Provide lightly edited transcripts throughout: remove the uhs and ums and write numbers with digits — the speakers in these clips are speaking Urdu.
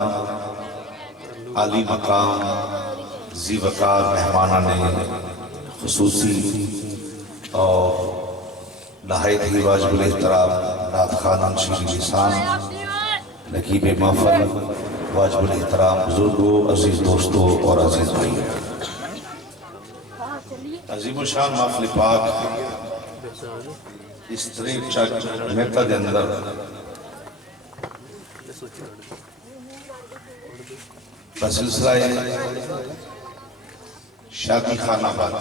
عالی مقام ذی وقار مہمانان خصوصی اور نہایت ہی واجب الاحترام نعت خوانان شیریں لسان نقیب محفل واجب الاحترام بزرگوں، عزیز دوستوں اور عزیز بھائی، عظیم الشان محفل پاک اس طریق چک مہتا دے اندر سلسلہ شادی خانہ بات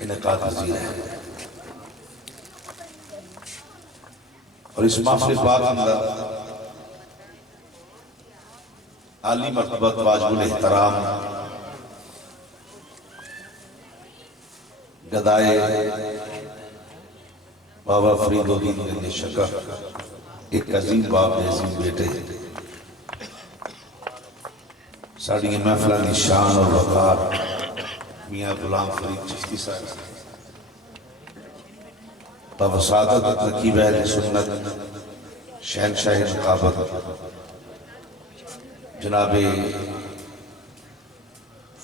انعقاد پذیر ہے، اور اس محفل پاک اندر عالی مرتبت واجب الاحترام گدائے بابا فرید الدین گنج شکر ایک عظیم باپ عظیم بیٹے ساڑھی محفلہ نشان اور وقار میاں غلام فرید چشتی صاحب بوسعادت نقیب اہل سنت شہنشاہ نقابت جناب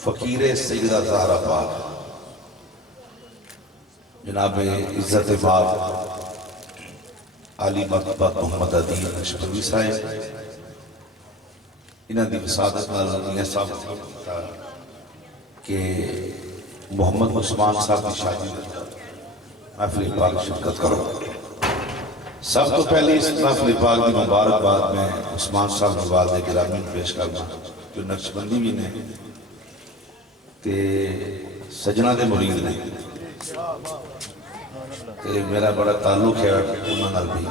فقیر سیدہ زہرا پاک جناب عزت باب عالی مرتبت محمد عدین نشتوی صاحب انہاں دی وسادت نال میاں صاحب کہ محمد عثمان صاحب کی شادی محفل پاک شرکت کرو۔ سب تو پہلے اس محفل پاک دی مبارکباد میں عثمان صاحب نے والد گرامی پیش کرنا جو نقشبندی بھی نے تے سجنہ دے مرید نے تے میرا بڑا تعلق ہے انہاں نال بھی،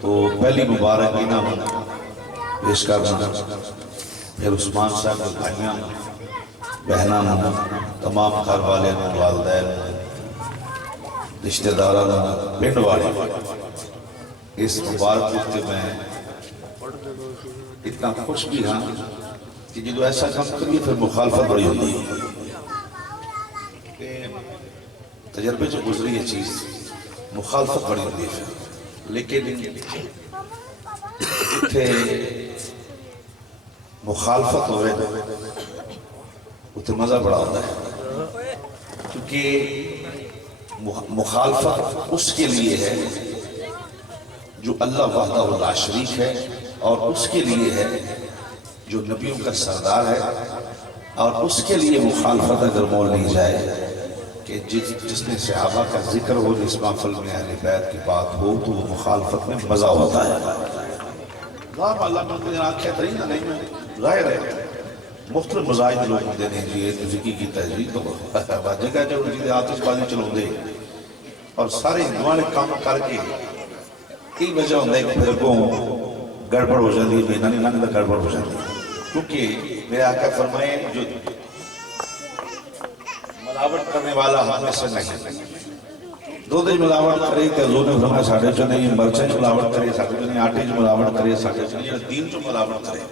تو پہلی مبارک انہاں پیش کرنا، پھر عثمان صاحب کے بھائیاں بہناں تمام گھر والے والدین رشتہ داراں پنڈ والے اس مبارک وقت میں اتنا خوش بھی ہاں کہ جدو ایسا کام کریے پھر مخالفت بڑی ہوتی ہے کہ تجربے جو گزری ہے چیز مخالفت بڑی ہوتی ہے، لیکن اتھے مخالفت ہوئے اتھے مزہ بڑا ہوتا ہے، کیونکہ مخالفت اس کے لیے ہے جو اللہ وحدہ لا شریک ہے، اور اس کے لیے ہے جو نبیوں کا سردار ہے، اور اس کے لیے مخالفت اگر مول لی جائے کہ جس نے صحابہ کا ذکر ہو، جس محفل میں اہل بیت کی بات ہو، تو وہ مخالفت میں مزہ ہوتا ہے۔ اللہ نے آنکھیں ترین نہیں میں ظاہر ہے مختلف مزاج لوگ دینے جیئے ذکی کی تحجید تو جگہ جو جیدے آتش بازی چلو دے اور سارے ہندوان کام کر کے کئی وجہ ہوندے کہ پھر کو گڑبڑ ہو جاندی ہے، نانی نانی دا گڑبڑ ہو جاندی ہے، کیونکہ میرے آقا فرمائے جو ملاوٹ کرنے والا ہم میں سے نہیں، دو دے ملاوٹ کرے کہ حضور نے فرمایا ساڑھے جو نہیں مرچیں جو ملاوٹ کرے، ساڑھے جو نہیں آٹے جو ملاوٹ کرے، ساڑھے جو نہیں دین جو ملاوٹ کرے،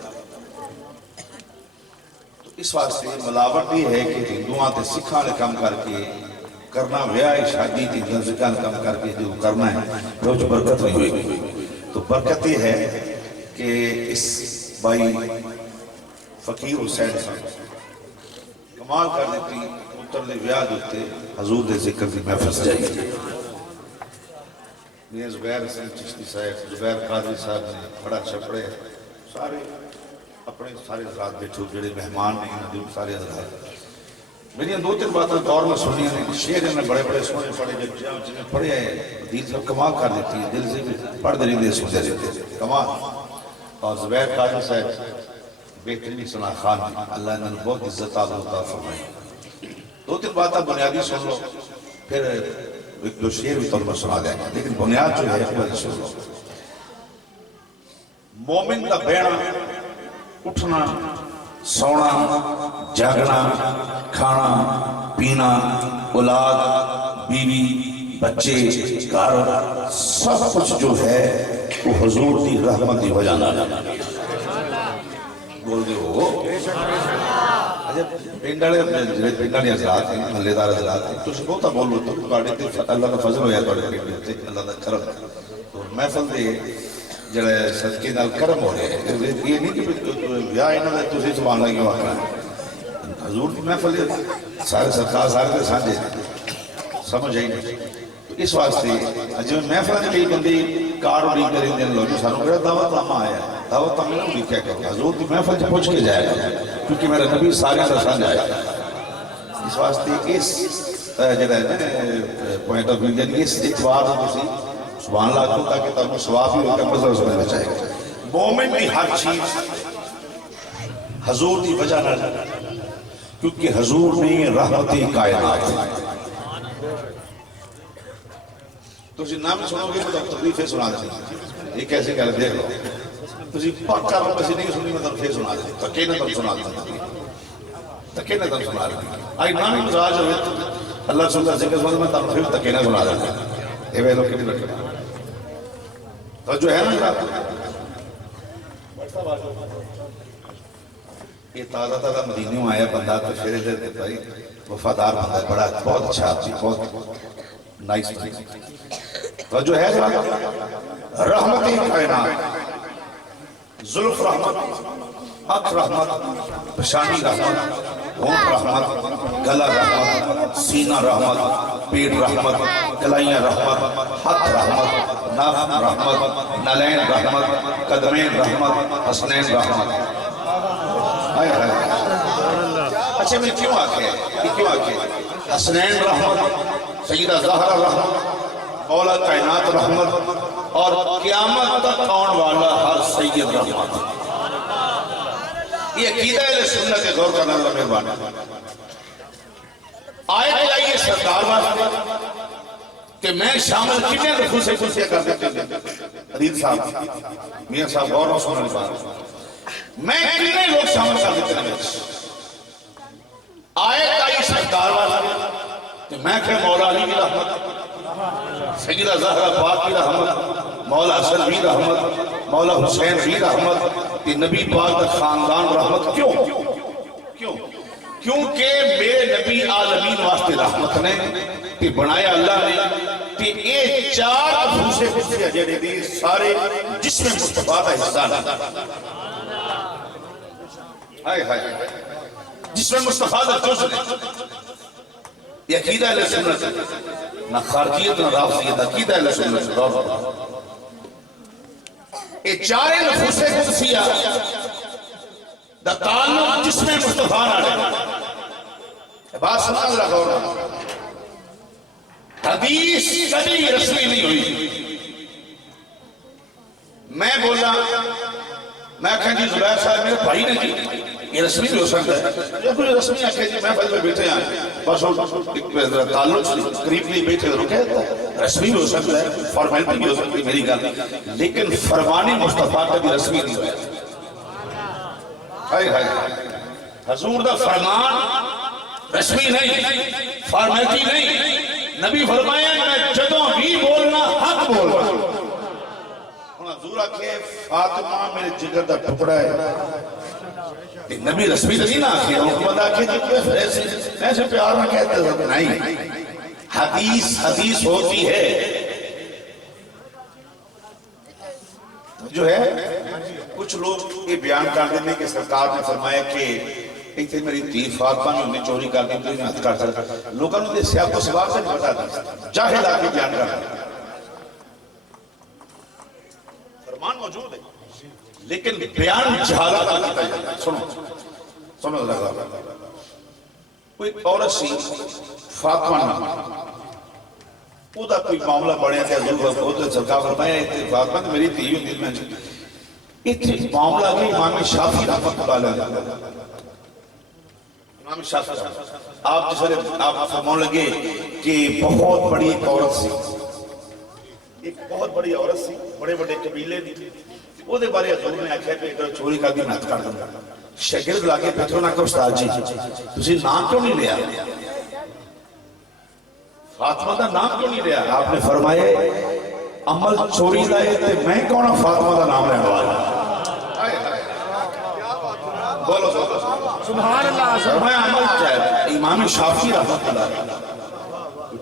تو اس واسطے ملاوٹ بھی ہے کہ ہندوان تے سکھانے کام کر کے کرنا ویاہ شادی تے سکھانے کام کر کے جو کرنا ہے وہ جو برکت نہیں ہوئی، تو برکت یہ ہے کہ اس بھائی فقیر حسین صاحب کمال کر دیتی اترلے ویاہ دیتے حضور دے ذکر دی محفظ جائیے۔ میاں زبیر حسین چشتی صاحب، زبیر قادری صاحب نے بڑا چھپڑے سارے اپنے سارے حضرات بیٹھو جڑے مہمان نہیں ندیم سارے حضرات میری دو تین باتیں دور میں سنی ہیں، شعر میں بڑے بڑے سنے پڑے جنہیں پڑھے ہیں دین سے کمال کر دیتی ہے، دل سے بھی پڑھ دے رہی سن دے رہتے کمال۔ اور زبیر قادری صاحب بہترین سنا خان اللہ نے بہت عزت عطا فرمائی، دو تین باتیں بنیادی سن لو پھر ایک دو شعر بھی طور پر سنا دیں گا، لیکن بنیاد جو ہے ایک سن لو۔ مومن کا بیڑا اٹھنا سونا جاگنا کھانا پینا اولاد بیوی بچے گھر سب کچھ جو ہے وہ حضور دی رحمت دی وجہ نہ بول دے ہو۔ پنڈالی حضرات ہیں، محلے دار حضرات ہیں، تو بہتا بولو تو اللہ کا فضل ہویا تو اللہ کا کرم، تو محفل دے جڑے صدقے نال کرم ہو رہے ہیں، یہ نہیں کہ یا انہوں نے تسی سبحان اللہ کیوں آکھنا ہے؟ حضور کی محفل سارے سرکار سارے کے سانجے سمجھ آئی نہیں۔ اس واسطے جو محفل نے کئی بندی کار اڑی کریں دن لوگ سانوں کہ دعوت نامہ آیا دعوت نامہ نہیں اڑی کیا کرو حضور کی محفل سے پوچھ کے جائے گا کیونکہ میرا نبی سارے سے سانج آئے گا۔ اس واسطے اس جڑا ہے پوائنٹ آف ویو یعنی اس اعتبار سے تسی سبحان اللہ کو تاکہ تم ثواب ہی ہوگا مزہ سمجھ میں چاہے گا۔ مومن کی ہر چیز حضور کی وجہ نہ کیونکہ حضور نے رحمت کائنات تو اسی نام سنو گے تو تکلیفیں سنا دیں یہ کیسے کہہ دیکھ لو تو اسی پاکا رو کسی نہیں سنی میں تکلیفیں سنا دیں تکے نہ تم سنا دیں تکے نہ تم سنا دیں آئی نامی مزاج ہوئے اللہ صلی اللہ ذکر سنا میں تکلیف تکے نہ سنا دیں یہ بے لوگ کی نہیں رکھے تو جو ہے نا یہ تازہ تازہ مدینہ میں آیا بندہ تو شیرے دے بھائی وفادار بندہ ہے بڑا بہت اچھا آدمی بہت نائس تو جو ہے رحمت کائنات زلف رحمت اک رحمت پشانی رحمت ہونٹ رحمت گلا رحمت سینہ رحمت پیٹ رحمت گلائیاں رحمت ہاتھ رحمت ناف رحمت نلین رحمت قدمین رحمت حسنین رحمت اچھا میں کیوں آکے یہ کیوں آکے حسنین رحمت سیدہ زہرہ رحمت مولا کائنات رحمت اور قیامت تک آن والا ہر سید رحمت یہ عقیدہ اہل سنت کے غور کرنا اللہ مہربان آیت لائیے سرکار واسطے کہ میں شامل کتنے نفوس سے کچھ کر دیتے ہیں حدیث صاحب میاں صاحب غور و سننے بات میں کتنے لوگ شامل کر دیتے ہیں آیت لائیے سرکار واسطے کہ میں کہ مولا علی کی رحمت سیدہ زہرہ پاک کی رحمت مولا حسن بھی رحمت مولا حسین بھی رحمت کہ نبی پاک کا خاندان رحمت کیوں کیونکہ میرے نبی عالمین واسطے رحمت نے کہ بنایا اللہ نے کہ یہ چار افوسے کسی اجڑے دی سارے جسم مصطفیٰ کا حصہ ہے ہائے ہائے جسم مصطفیٰ کا جز نے یہ عقیدہ اہل سنت نہ خارجیت نہ رافضیت عقیدہ اہل سنت یہ چارے نفوس قدسیہ دا تعلق جسم مصطفیٰ نہ بات سنا اللہ غورا حدیث کبھی رسمی نہیں ہوئی میں بولا میں کہیں جی زبیر صاحب میرے بھائی نے کی یہ رسمی بھی ہو سکتا ہے یا کوئی رسمی آکھے جی میں فضل میں بیٹھے ہیں بس تعلق قریب نہیں بیٹھے تو کہتا رسمی بھی ہو سکتا ہے فارمیلٹی بھی ہو سکتی ہے میری گل لیکن فرمان مصطفیٰ کا بھی رسمی نہیں ہوا حضور دا فرمان رسمی نہیں فارمیلٹی نہیں نبی فرمایا میں جدوں بھی بولنا حق بولنا حضور آکھے فاطمہ میرے جگر دا ٹکڑا ہے نبی رسمی نہیں نہ آکھے حکومت آکھے ایسے پیار میں کہتے ہیں نہیں حدیث ہوتی ہے جو ہے کچھ لوگ یہ بیان کر دیتے ہیں کہ سرکار نے فرمایا کہ ایک تھی میری تھی فاطمہ نے انہیں چوری کر دی تو انہیں ہتھ کرتا لوگوں نے سیاب کو سواب سے نہیں بتا دی جاہل آکے بیان کر رہا فرمان موجود ہے لیکن بیان جہالت آتا ہے سنو اللہ کوئی عورت سی فاطمہ نام وہ دا کوئی معاملہ بڑھیا تھا حضور بہت سرکار فرمایا فاطمہ نے میری تھی ہوئی میں اتنی معاملہ کہ امام شافعی رحمت اللہ امام شافعی آپ جسے آپ فرمانے لگے کہ بہت بڑی ایک عورت سی ایک بہت بڑی عورت سی بڑے بڑے قبیلے دی وہ دے بارے حضور نے آکھا کہ اگر چوری کر دی نت کر دوں شاگرد لاگے بیٹھو نہ کہ استاد جی تسی نام کیوں نہیں لیا فاطمہ کا نام کیوں نہیں لیا آپ نے فرمایا عمل چوری لائے تے میں کون فاطمہ کا نام لینے والا بولو سبحان اللہ فرمایا عمل چاہے امام شافعی رحمت اللہ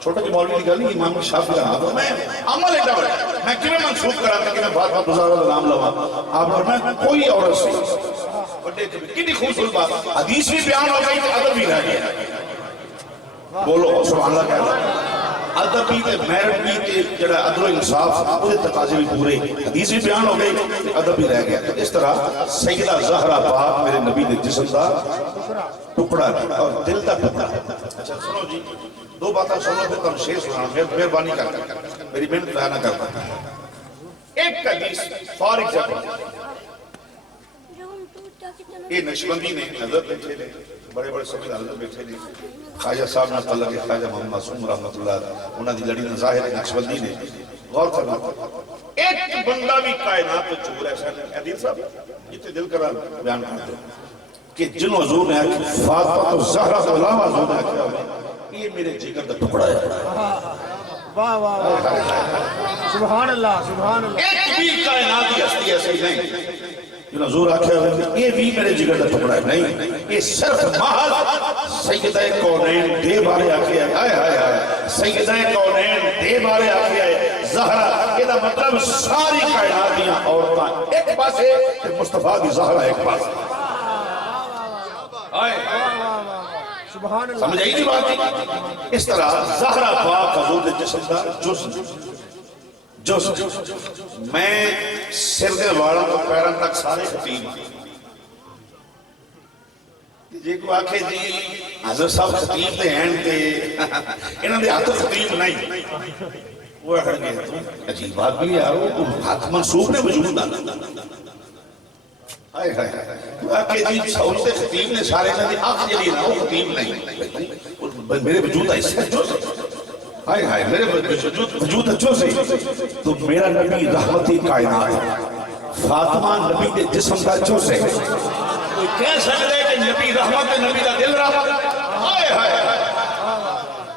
چھوٹا جو مولوی نکل نہیں امام شافعی رحمت اللہ عمل ایک بڑا میں کیوں منسوخ کرا تھا کہ میں فاطمہ زہرا کا نام لوا آپ فرمایا کوئی عورت سے کتنی خوبصورت بات حدیث بھی بیان ہو گئی تو ادب بھی رہ گیا بولو سبحان اللہ کہہ ادب بھی تے میرٹ بھی تے جڑا عدل و انصاف وہ تقاضے بھی پورے حدیث بھی بیان ہو گئی ادب بھی رہ گیا اس طرح سیدہ زہرا پاک میرے نبی دے جسم دا ٹکڑا اور دل دا ٹکڑا اچھا سنو جی دو باتیں سنو پھر تم شیر سنانا مہربانی کر میری محنت ضائع نہ کرنا ایک حدیث فار ایگزامپل یہ نقشبندی نے حضرت بیٹھے نے بڑے بڑے سمجھ حضرت بیٹھے نے خواجہ صاحب نے تعلق خواجہ محمد معصوم رحمت اللہ انہاں دی لڑی ظاہر نقشبندی نے غور کرنا ایک بندہ بھی کائنات میں چور ایسا نہیں عدیل صاحب جتنے دل کرا بیان کرتے کہ جن حضور نے فاطمہ تو زہرا تو علاوہ حضور نے کیا یہ میرے جگر دا ٹکڑا ہے واہ واہ سبحان اللہ سبحان اللہ ایک بھی کائناتی ہستی ایسی نہیں جن حضور آکھا ہے یہ بھی میرے جگر دا ٹکڑا ہے نہیں یہ صرف محض سیدہ کونین دے بارے آکھا ہے آئے آئے آئے سیدہ کونین دے بارے آکھا ہے زہرا یہ دا مطلب ساری کائناتیاں عورتاں ایک پاس ہے کہ مصطفیٰ دی زہرا ایک پاس آئے سبحان اللہ سمجھ آئی نہیں بات اس طرح زہرا پاک حضور دے جسم دا جز میں سر دے والا تو پیرن تک سارے خطیب جی کو آکھے جی حضرت صاحب خطیب دے ہیں تے انہوں دے ہاتھ خطیب نہیں وہ اکھڑ گئے عجیب بات بھی ہے وہ ہاتھ منصوب نے وجود آنا آئے آئے وہ آکھے جی سہولت خطیب نے سارے انہوں دے آنکھ جلی نا وہ خطیب نہیں میرے وجود ہے اس سے جو سے آئے آئے میرے وجود اچھو سے تو میرا نبی رحمتی کائنات فاطمہ نبی دے جسم کا اچھو سے کوئی کہہ سکتے ہیں کہ نبی رحمت نبی دا دل رحمت آئے آئے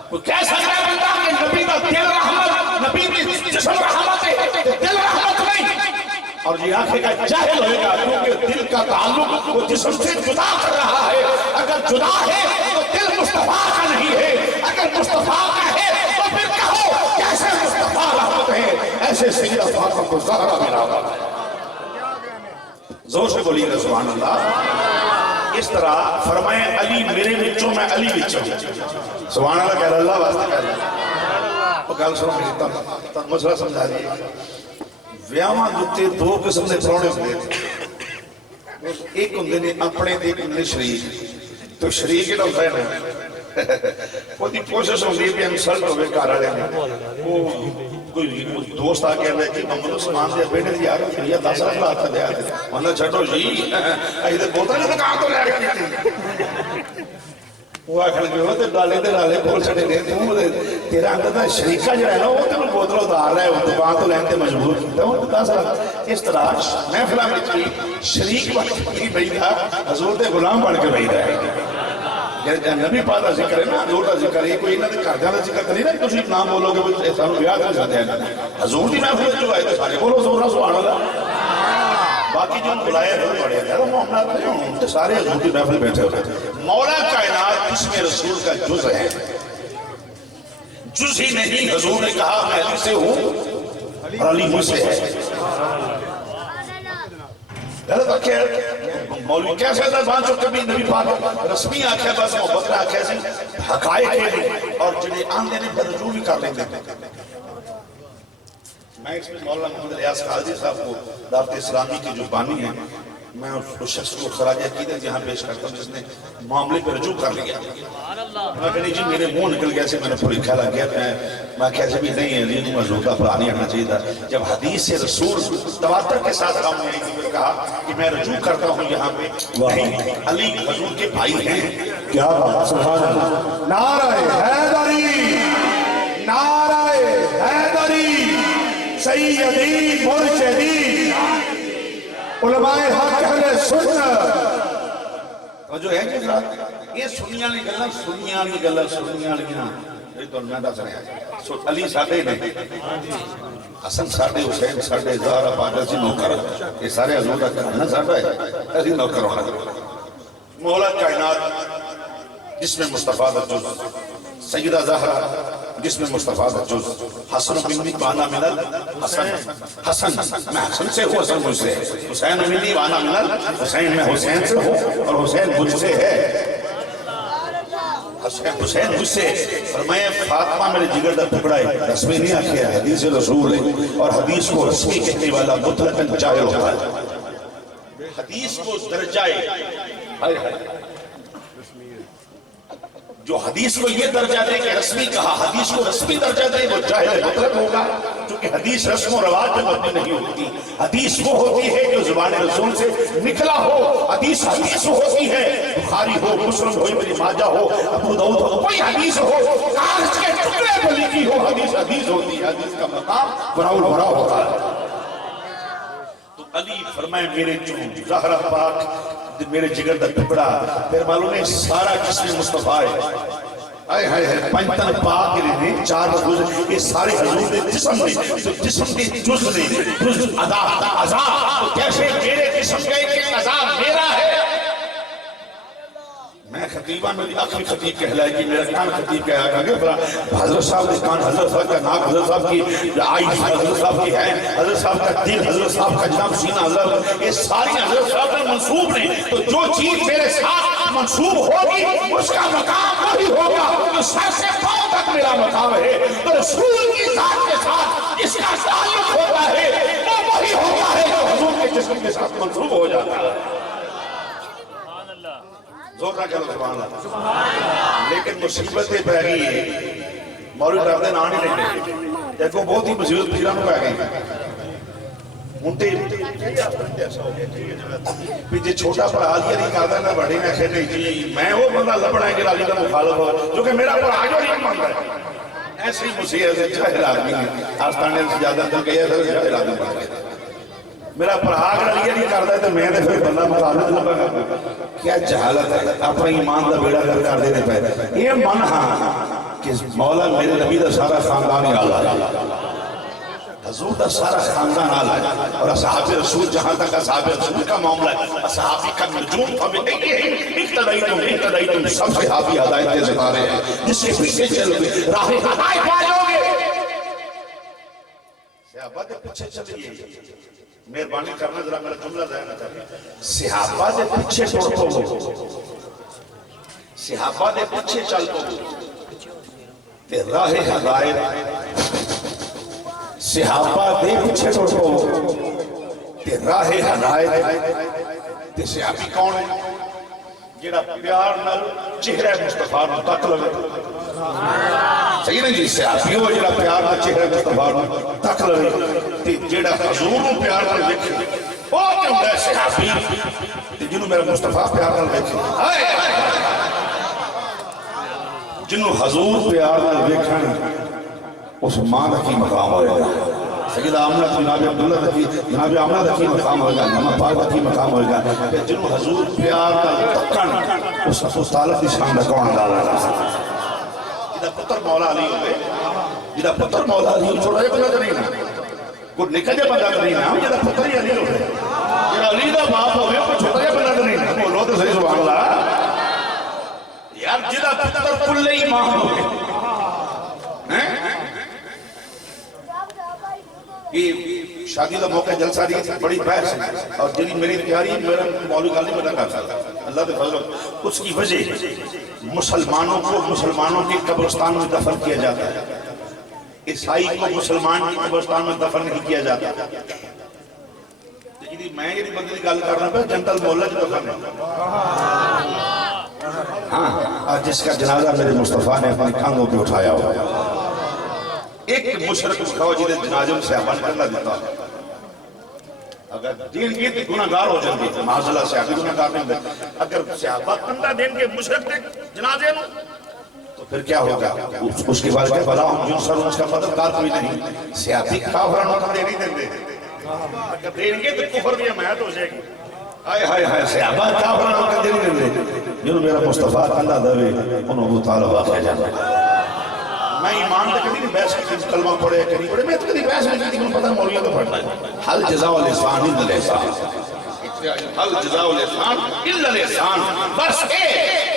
کوئی کہہ سکتے ہیں کہ نبی دا دل رحمت نبی دے جسم رحمت ہے دل رحمت نہیں اور یہ آنکھیں کا جاہل ہوئے گا کیونکہ دل کا تعلق وہ جسم سے جدا کر رہا ہے اگر جدا ہے تو دل مصطفیٰ کا نہیں ہے اگر مصطفیٰ کا ہے کیسے مصطفیٰ رحمت ہے ایسے سیدہ فاطمہ کو زہرا بھی رحمت ہے زور سے بولیے گا سبحان اللہ اس طرح فرمائے علی میرے بچوں میں علی بچوں سبحان اللہ کہہ رہا اللہ واسطہ کہہ رہا وہ کہا سنو میری تب مسئلہ سمجھا دیئے ویاما جتے دو قسم سے پرونے ہوئے تھے ایک ہوندے نے اپنے ایک ہوندے شریک تو شریک ہی ہوتا ہے نا وہ دی کوشش ہوندی ہے کہ انسلٹ ہوئے کارا لینے وہ کوئی دوست آگے ہے کہ محمد عثمان دیا بیٹے دیا آگے یہ 10 رکھ لاتا دیا مانا چھٹو جی ایدھے بولتا نہیں تو کہاں تو لے رکھتی وہ آخر جو ہے تو ڈالے دے ڈالے بول چھٹے دے تیرا اندر دا شریکہ جو ہے نا وہ تیرے بودلوں دار رہے وہ دکان تو لینتے مجبور کیتا وہ 10 رکھ اس طرح محفلہ میں چلی شریک وقت کی بھئی تھا حضور دے غلام بڑھ کے بھئی رہے نبی پاک دا ذکر ہے نا حضور دا ذکر ہے کوئی انہاں دے گھر دا ذکر نہیں نا تسی نام بولو گے سانو یاد نہیں سکتے ہیں حضور دی محفل جو آئے تو سارے بولو زورا سبحان اللہ باقی جو بلائے حضور بڑے ہیں وہ محمد تو سارے حضور دی محفل بیٹھے ہوتے ہیں مولا کائنات جس میں رسول کا جز ہے جز ہی نہیں حضور نے کہا میں علی سے ہوں اور علی مجھ سے ہے غلط آکھے مولوی کیسے ہے بان جو کبھی نبی پاک رسمی آکھے بس محبت کا آکھے سے حقائق ہے اور جنہیں آن دینے پر رجوع بھی کر لیں گے میں اس میں مولانا محمد ریاض قاضی صاحب کو دعوت اسلامی کی جو بانی ہے میں اس شخص کو خراج عقیدت یہاں پیش کرتا ہوں جس نے معاملے پر رجوع کر لیا میں کہنے جی میرے منہ نکل گیا سے میں نے پوری کھیلا گیا میں کہتے بھی نہیں ہے لیکن مجھوطہ پرانی آنا چاہیے تھا جب حدیث سے رسول تواتر کے ساتھ سامنے آئی تھی میں کہا کہ میں رجوع کرتا ہوں یہاں پہ نہیں علی حضور کے بھائی ہیں کیا بات سبحان اللہ نعرہ حیدری نعرہ حیدری سیدی مرشدی علماء حق اہل سنت جو ہے کہ یہ سنیاں نہیں گلہ سنیاں نہیں گلہ سنیاں نہیں یہ تو میں دس رہے ہیں علی ساڑھے نہیں حسن ساڑھے حسین ساڑھے زہرہ پاکر سے نوکر یہ سارے حضور کا کرنا ساڑھا ہے ایسی نوکر ہونا مولا کائنات جس میں مصطفیٰ دا جز سیدہ زہرہ جس میں مصطفیٰ کا جز حسن منی وانا منل حسن حسن میں حسن سے ہوں، حسن مجھ سے ہے، حسین منی وانا منل حسین میں حسین سے ہوں اور حسین مجھ سے ہے، حسین مجھ سے فرمایا فاطمہ میرے جگر کا ٹکڑا ہے، رسمی نہیں آکھیا حدیث رسول ہے، اور حدیث کو رسمی کہنے والا مطلقاً جاہل ہوتا ہے، حدیث کو درجہ جو حدیث کو یہ درجہ دے کہ رسمی کہا، حدیث کو رسمی درجہ دے وہ جاہل مطلق ہوگا، چونکہ حدیث رسم و رواج میں مبنی نہیں ہوتی، حدیث وہ ہوتی ہے جو زبان رسول سے نکلا ہو، حدیث حدیث ہوتی ہے، بخاری ہو، مسلم ہو، ابن ماجہ ہو، ابو داؤد ہو، کوئی حدیث ہو کاغذ کے ٹکڑے پر لکھی ہو، حدیث حدیث ہوتی ہے، حدیث کا مقام براء البراء ہوتا ہے۔ تو علی فرمائے میرے چون زہرہ پاک میرے جگر دا ٹکڑا، پھر معلوم ہے سارا جسم مصطفیٰ ہے، آئے ہائے ہائے پنجتن پاک نے چار روز یہ سارے حضور دے جسم نے، تو جسم کے جز نے، جز ادا عذاب، تو کیسے میرے جسم کا ایک عذاب میرا ہے؟ میں خطیبہ میری آخری خطیب کہلائے کہ میرا کان خطیب کہا کہ حضرت صاحب کے کان حضرت صاحب کا ناک حضرت صاحب کی آئی حضرت صاحب کی ہے، حضرت صاحب کا دل حضرت صاحب کا جناب سینہ حضرت، یہ ساری حضرت صاحب کا منصوب نے، تو جو چیز میرے ساتھ منصوب ہوگی اس کا مقام وہی ہوگا، جو سر سے پاؤں تک میرا مقام ہے، تو رسول کی ذات کے ساتھ جس کا تعلق ہوتا ہے وہ وہی ہوتا ہے جو حضور کے جسم کے ساتھ منصوب ہو جاتا ہے۔ زور نہ کرو سبحان اللہ، لیکن مصیبتیں پہ گئی ہیں، مولوی ڈردے نہ آنے لگے، دیکھو بہت ہی مصیبت پیران پہ گئی، انٹے پیچھے چھوٹا پڑھا لیا نہیں کہتا نہ بڑھے نہ کھیلے جی میں وہ بندہ لبڑائیں گے علی کا مخالف ہو جو کہ میرا پڑھا جو نہیں مانتا ہے، ایسی مصیبت ہے جاہل آدمی ہے، آستانے سے زیادہ تر کہیا تھا جاہل آدمی بن گئے، میرا پڑھا کر علی نہیں کرتا ہے تو میں نے پھر بندہ مخالف لبا کیا جہالت ہے، اپنا ایمان دا بیڑا کر دینے پہ یہ من ہاں کہ مولا میرے نبی دا سارا خاندان ہی آلہ ہے، حضور دا سارا خاندان آلہ ہے، اور اصحاب رسول جہاں تک اصحاب رسول کا معاملہ ہے، اصحابی کا نجوم اقتدائیتم سب صحابی ہدایت کے ستارے ہیں، جس کے پیچھے چلو گے راہ ہدایت پاجو گے، صحابہ کے پیچھے چلیے، مہربانی کرنا ذرا میرا جملہ ذہن میں چاہیے، صحابہ دے پیچھے ٹوڑتو ہو، صحابہ دے پیچھے چلتو ہو، تے راہ ہدایت، صحابہ دے پیچھے ٹوڑتو ہو، تے راہ ہدایت، تے صحابی کون ہے؟ جیڑا پیار نال چہرہ مصطفیٰ نو تک لگے، صحیح نہیں جی، صحابی ہو جیڑا پیار نال چہرہ مصطفیٰ نو تک لگے، تے جیڑا حضور نو پیار نال دیکھے، وہ کیوں ہے صحابی، تے جنہوں میرا مصطفیٰ پیار نال دیکھے، جنہوں حضور پیار نال دیکھیں، اس ماں کی مقام ہوئے گا، سیدہ آمنہ کی جناب عبداللہ کی جناب آمنہ کی مقام ہوئے گا، نمہ پاک کی مقام ہوئے گا، جنہوں حضور پیار نال تکن اس تعلق کی شان رکھوان ڈالا گا، جدہ پتر مولا علی ہوئے، جدہ پتر مولا علی ہوئے، چھوڑا یہ بندہ کریں نا، کوئی نکل جا بندہ کریں نا، جدہ پتر ہی علی ہوئے، جدہ علی دا باپ ہوئے، کوئی چھوڑا یہ بندہ کریں نا، بولو تو صحیح سبحان اللہ، یار جدہ پتر کل ایمان ہوئے، یہ شادی کا موقع جلسہ دی بڑی بحث ہے، اور جنہی میری پیاری میرا مولوی گالی بنا کر سکتا اللہ کے فضل، اس کی وجہ مسلمانوں کو مسلمانوں کے قبرستان میں دفن کیا جاتا ہے، عیسائی کو مسلمان کے قبرستان میں دفن نہیں کیا جاتا، میں یہ بندی گال کرنا پہ جنتل مولا جو دفن ہے، ہاں جس کا جنازہ میرے مصطفیٰ نے اپنے کانگوں پہ اٹھایا ہوا، ایک مشرک اٹھاؤ جنہیں جنازم سے اپن کرنا دیتا ہے، اگر دین کی گناہگار ہو جائیں گے معاذ اللہ صحابی گناہگار نہیں دے، اگر صحابہ کندہ دین کے مشرک دے جنازے میں تو پھر کیا ہوگا؟ اس کے بعد کہ بلا ہم جن سر اس کا مددگار کوئی نہیں، صحابی کافران ہوتا دے نہیں دیں دے، اگر دین کے تو کفر بھی حمایت ہو جائے گی، آئے ہائے ہائے صحابہ کافران ہوتا دے نہیں دیں دے، جنہوں میرا مصطفیٰ کندہ دے انہوں ابو طالب واقع جانا، میں ایمان تک کبھی نہیں بحث کی کلمہ پڑھے کہ نہیں پڑھے، میں تو کبھی بحث نہیں کی پتہ مولیہ تو پڑھنا ہے، حل جزاء الاحسان الا الاحسان، حل جزاء الاحسان الا الاحسان، بس ایک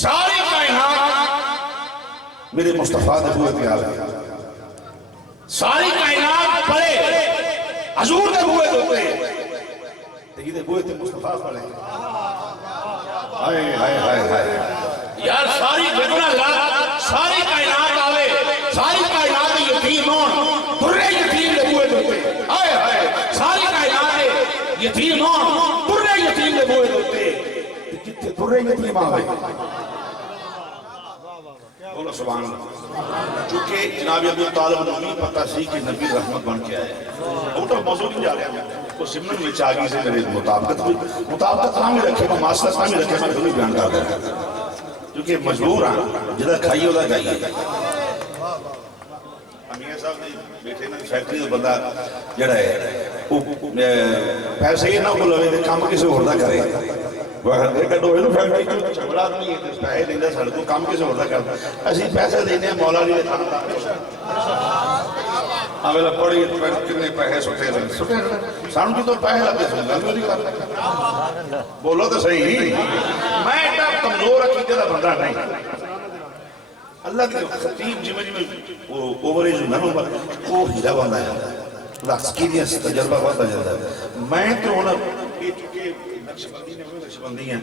ساری کائنات میرے مصطفیٰ دے بوئے تے آوے ساری کائنات پڑے حضور دے بوئے دوتے لیکن دے بوئے تے مصطفیٰ پڑے ہائے ہائے ہائے ہائے یار ساری بگنا لات ساری کائنات آوے ساری کائنات یتیم ہون درے یتیم دے بوئے دوتے ہائے ہائے ساری کائنات یتیم ہون درے یتیم دے بوئے دوتے جتنے درے یتیم آوے بولو سبحان اللہ چونکہ جناب ابو طالب نے نہیں پتہ سی کہ نبی رحمت بن کے آئے وہ تو موضوع نہیں جا رہا وہ سمن میں چاگی سے میرے مطابقت ہوئی مطابقت نہ میں رکھے میں معاشرت نہ میں رکھے میں دونی بیان کر دیا کیونکہ مجبور ہاں جدہ کھائیے ہوتا گائیے امیر صاحب نے بیٹھے نا فیکٹری دا بندہ جڑا ہے پیسے نہ بولوے دے کام کسے ہوردہ کرے وہ کہتے ہیں کہ فیکٹری جو چھوڑا نہیں ہے پیسے دیندہ سڑ کو کام کسے ہوتا کرتا ایسی پیسے دینے ہیں مولا لیے کھانا آویلا پڑی کتنے پیسے سٹے رہے سٹے رہے سانو کی تو پیسے لگتے سن گل نہیں کرتا بولو تو صحیح میں ایٹا کمزور عقیدے دا بندہ نہیں اللہ کے خطیب جی میں اووری جو ننو با وہ ہیرا بندہ ہے ایکسپیرینس تجربہ بہت جاتا ہے میں تو ہونا نقشبندی نے ہوئے نقشبندی ہیں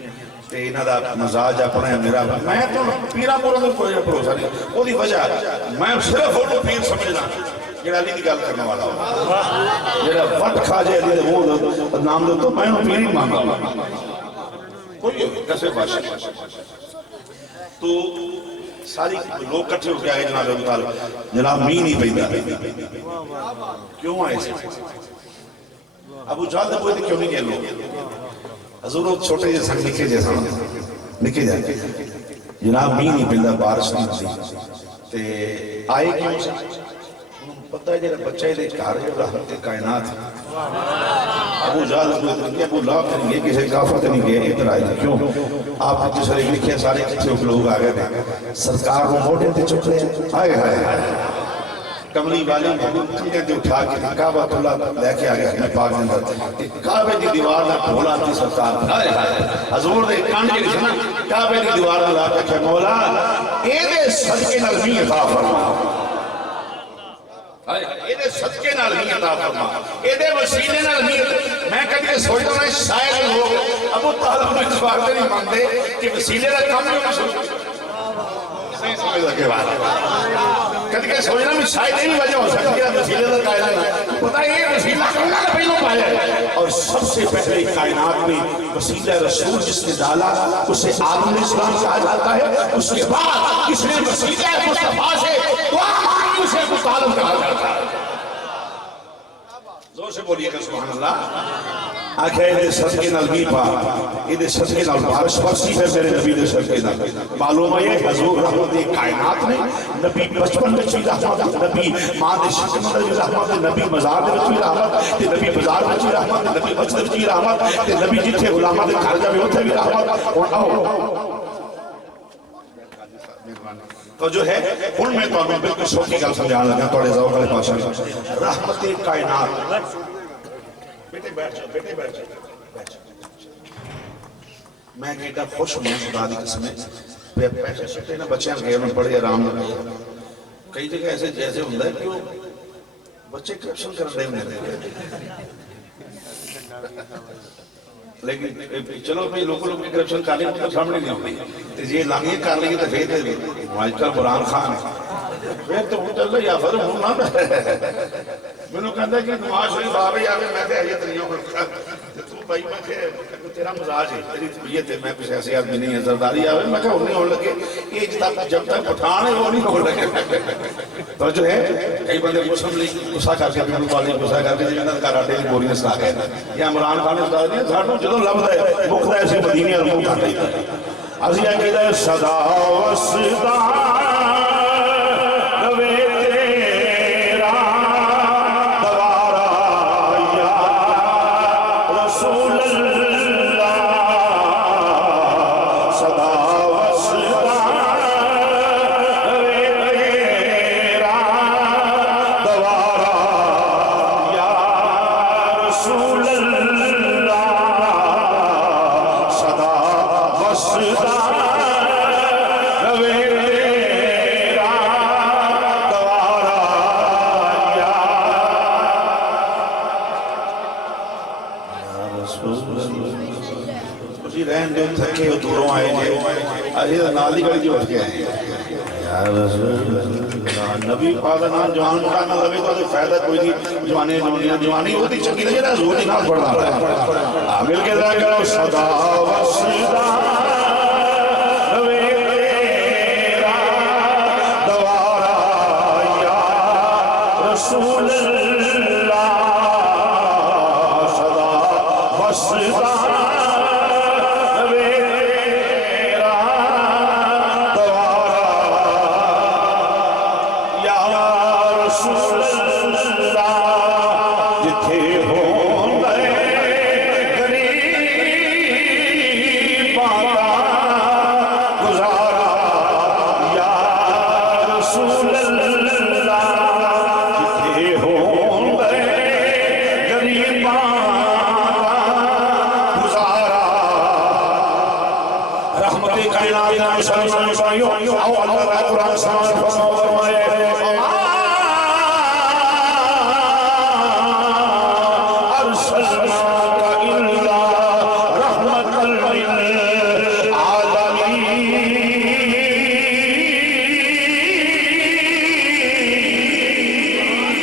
کہ انہاں دا مزاج اپنا ہے میرا میں تو پیرا پورا تو کوئی بھروسہ نہیں وہ دی وجہ میں صرف وہ پیر سمجھنا جڑا علی دی گل کرنے والا ہو جڑا وٹ کھا جائے علی دے وہ نام دے تو میں پیر ہی مانگا کوئی کیسے باشا تو ساری لوگ کٹھے ہو کے آئے جناب ابو طالب جناب می نہیں پیدا کیوں آئے سے ابو جہل دے کوئی کیوں نہیں کہہ لوگ حضور چھوٹے جیسا نکے جاتے جناب می نہیں پیدا بارش نہیں ہوتی تے آئے کیوں سے پتہ ہے جنہا بچہ دے کار ہے رحمت کائنات ابو جہل کوئی کہ ابو لا کریں گے کسی کافر نہیں گئے ادھر آئے کیوں آپ نے جس طرح لکھے سارے کسی لوگ آگئے تھے سرکار کو موڑے تھے چک رہے ہیں آئے آئے کملی والی کنگے تھے اٹھا کے کعبہ اللہ لے کے آگئے اپنے پاک اندر کعبے دی دیوار نہ بھولا تھی سرکار آئے حضور دے کان کے لکھنا کعبے دی دیوار نہ لا کے مولا اے دے صدقے نظمی عطا فرما ایدے صدقے نال نہیں عطا فرما ایدے وسیلے نال نہیں میں کبھی سوچتا ہوں شاید لوگ ابو طالب میں اس بات نہیں مانتے کہ وسیلے کا کم نہیں مشہور نہیں سمجھ لگے والا کبھی سوچنا میں شاید نہیں وجہ ہو سکتی ہے وسیلے کا قائل ہے پتہ یہ وسیلہ اللہ کا پہلو پایا ہے اور سب سے پہلے کائنات میں وسیلہ رسول جس نے ڈالا اسے آدم علیہ السلام کہا جاتا ہے اس کے بعد اس نے وسیلہ مصطفیٰ سے اسے ابو طالب کہا جاتا ہے زور سے بولیے کہ سبحان اللہ آنکھیں ایدے صدقے نال بھی پا ایدے صدقے نال بارش برسی ہے میرے نبی دے صدقے نال معلوم ہے حضور رحمت کائنات میں نبی بچپن میں چیز رحمت نبی ماں دے شکم میں رحمت نبی مزار دے چیز رحمت نبی بزار میں چیز رحمت نبی بچ دے چیز رحمت نبی جتھے علامہ دے خارجہ میں ہوتے بھی رحمت اور آؤ تو جو ہے ان میں تو ہمیں بالکل شوقی گل سمجھانا لگا توڑے ذوق علیہ پاشا رحمت کائنات بیٹے بیٹھ جاؤ میں کہتا خوش ہوں خدا دی قسم ہے پیسے سٹے نا بچے گئے انہوں بڑے آرام لگے کئی جگہ ایسے جیسے ہوندہ ہے کہ بچے کرپشن کر رہے ہیں لیکن چلو بھئی لوگوں کی کرپشن کر لیں تو سامنے نہیں ہوئی یہ لانگیں کر لیں تو پھر ماجکل بران خان ہے پھر تو وہ چل رہا یا پھر ہوں نہ میں نے کہتا ہے کہ نماز شریف آوے آوے میں تے آئیت نہیں ہوں تو بھائی میں کہ تیرا مزاج ہے تیری طبیعت ہے میں کچھ ایسے آدمی نہیں ہے زرداری آوے میں کہ نہیں ہونے لگے جب تک پٹھان ہے وہ نہیں ہونے لگے تو جو ہے کئی بندے مسلم لیگ غصہ کر کے پیپل والی غصہ کر کے جنہاں کراٹے کی بوریاں سلا گئے یہ عمران خان نے بتا دیا ساڑھوں جدوں لفظ ہے مکھ ہے ایسے مدینے اور مکھ آتے ہیں ازی ہے کہتا ہے صدا وصدا روے تیرا دوارا یا رسول اللہ صدا وصدا روے تیرا دوارا یا رسول اللہ صدا وصدا روے تیرا تسی رہن دو تھکے ہو دوروں آئے جے آجے نال ہی گڑی جو اٹھ کے آئے یا رسول اللہ نبی پاک نام جوان مکانا لگے تو فائدہ کوئی نہیں جوانی ہوتی چکی لگے نا زور نہ پڑھنا رہا مل کے ذرا کرو صدا و صدا رسول اللہ صدا وصدا میرا دوارا یا رسول اللہ جتھے ہوں گئے غریب باقا گزارا یا رسول اللہ مسلمان بھائیوں آؤ اللہ کا قرآن سمجھ فرمائے ارسلناک الا رحمۃ للعالمین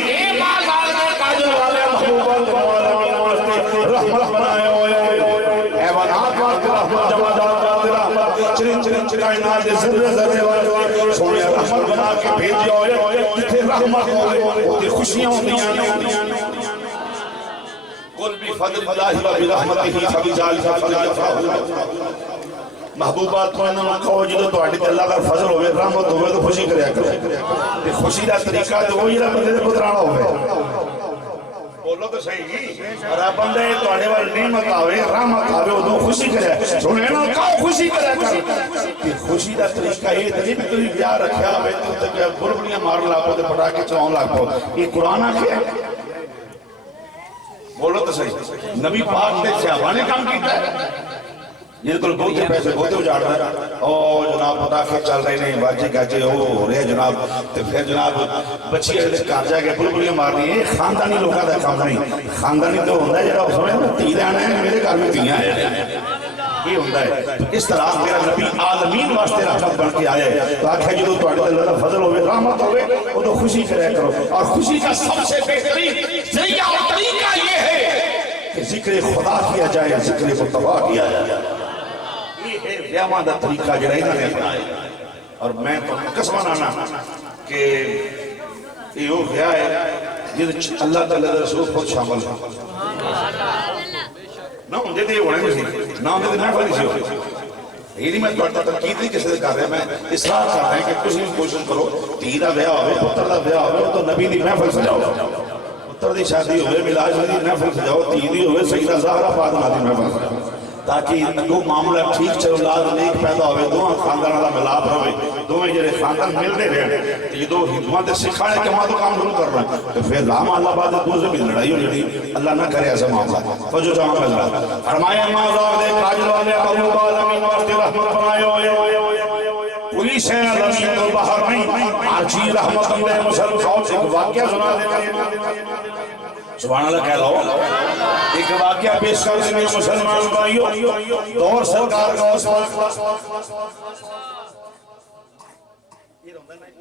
اے بازار کے کاجل والے محبوب رحمت بنائے ہوئے حیوانات واسطے رحمت جمع چرین چرین کائنات دے ذرے ذرے والے سونے رحمت بنا کے بھیجے ہوئے جتھے رحمت ہوئے خوشیاں ہوندیاں قل بفضل اللہ و برحمتہ فبذلک فلیفرحوا محبوبات کو انہوں کہو جدو تو آٹی اللہ کا فضل ہوئے رحمت ہوئے تو خوشی کریا کرے خوشی دا طریقہ تو وہی رہا بندے دے پترانا ہوئے بولو تو صحیح اور آپ بندے تو آنے والی نعمت آوے رحمت آوے وہ تو خوشی کرے سنے نا کہو خوشی کرے کر خوشی دا طریقہ یہ تھی بھی تھی بیار رکھیا ہوئے تو تک بربنیاں مار لاپو تے پڑا کے چاہوں لاپو یہ قرآن آکے بولو تو صحیح نبی پاک نے صحابانے کام کیتا ہے یہ تو بہت پیسے بہت اجاڑ رہا ہے اور جناب پتاخے چل رہے ہیں باجی گاجے ہو رہے جناب تو پھر جناب بچی اگلے کار جا کے بلبلیاں مار رہی ہیں خاندانی لوگاں دا کام نہیں خاندانی تو ہوندہ ہے جڑا اس میں تیر آنا ہے میرے گھر میں تیاں ہیں یہ ہوندہ ہے اس طرح میرا نبی عالمین واسطے رحمت بن کے آیا ہے تو آکھا جدو تو اللہ کا فضل ہوئے رحمت ہوئے وہ تو خوشی کرے کرو اور خوشی کا سب سے بہترین ذریعہ اور طریقہ یہ ہے کہ ذکر خدا کیا جائے ذکر مصطفیٰ کیا جائے یہ ہے ویاما دا طریقہ جو رہنا ہے اور میں تو قسمان آنا کہ یہ ہو گیا ہے جد اللہ تعالیٰ رسول خود شامل ہے نہ ہوں دیتے یہ ہونے میں سی نہ ہوں دیتے میں فلی سی ہو یہ نہیں میں پڑھتا تنقید نہیں کسی سے کر رہے میں اصلاح کر رہے ہیں کہ کچھ بھی کوشش کرو تیرہ بیاہ ہوئے پتر دا بیاہ ہوئے تو نبی دی محفل سجاؤ پتر دی شادی ہوئے ملاج دی محفل سجاؤ تیری ہوئے سیدہ زہرہ فاطمہ دی محفل سجاؤ تاکہ دو معاملہ ٹھیک چلو اولاد نیک پیدا ہوئے دو خاندان والا ملاپ رہے دو جڑے خاندان ملتے رہے تو یہ دو حکمت سکھانے کے ماں تو کام شروع کر رہے ہیں تو پھر لام اللہ بعد دوسرے بھی لڑائی ہو جڑی اللہ نہ کرے ایسا معاملہ فجو جہاں میں لڑا فرمائے مازاد کاجل والے محبوب عالمین واسطے رحمت بنائے ہوئے پوری سے زمین تو باہر نہیں آجی رحمت اللہ مسلم ایک واقعہ سنا دیتے سبحان اللہ کہہ رہا ایک واقعہ پیش کر دیں مسلمان بھائیوں دور سرکار کا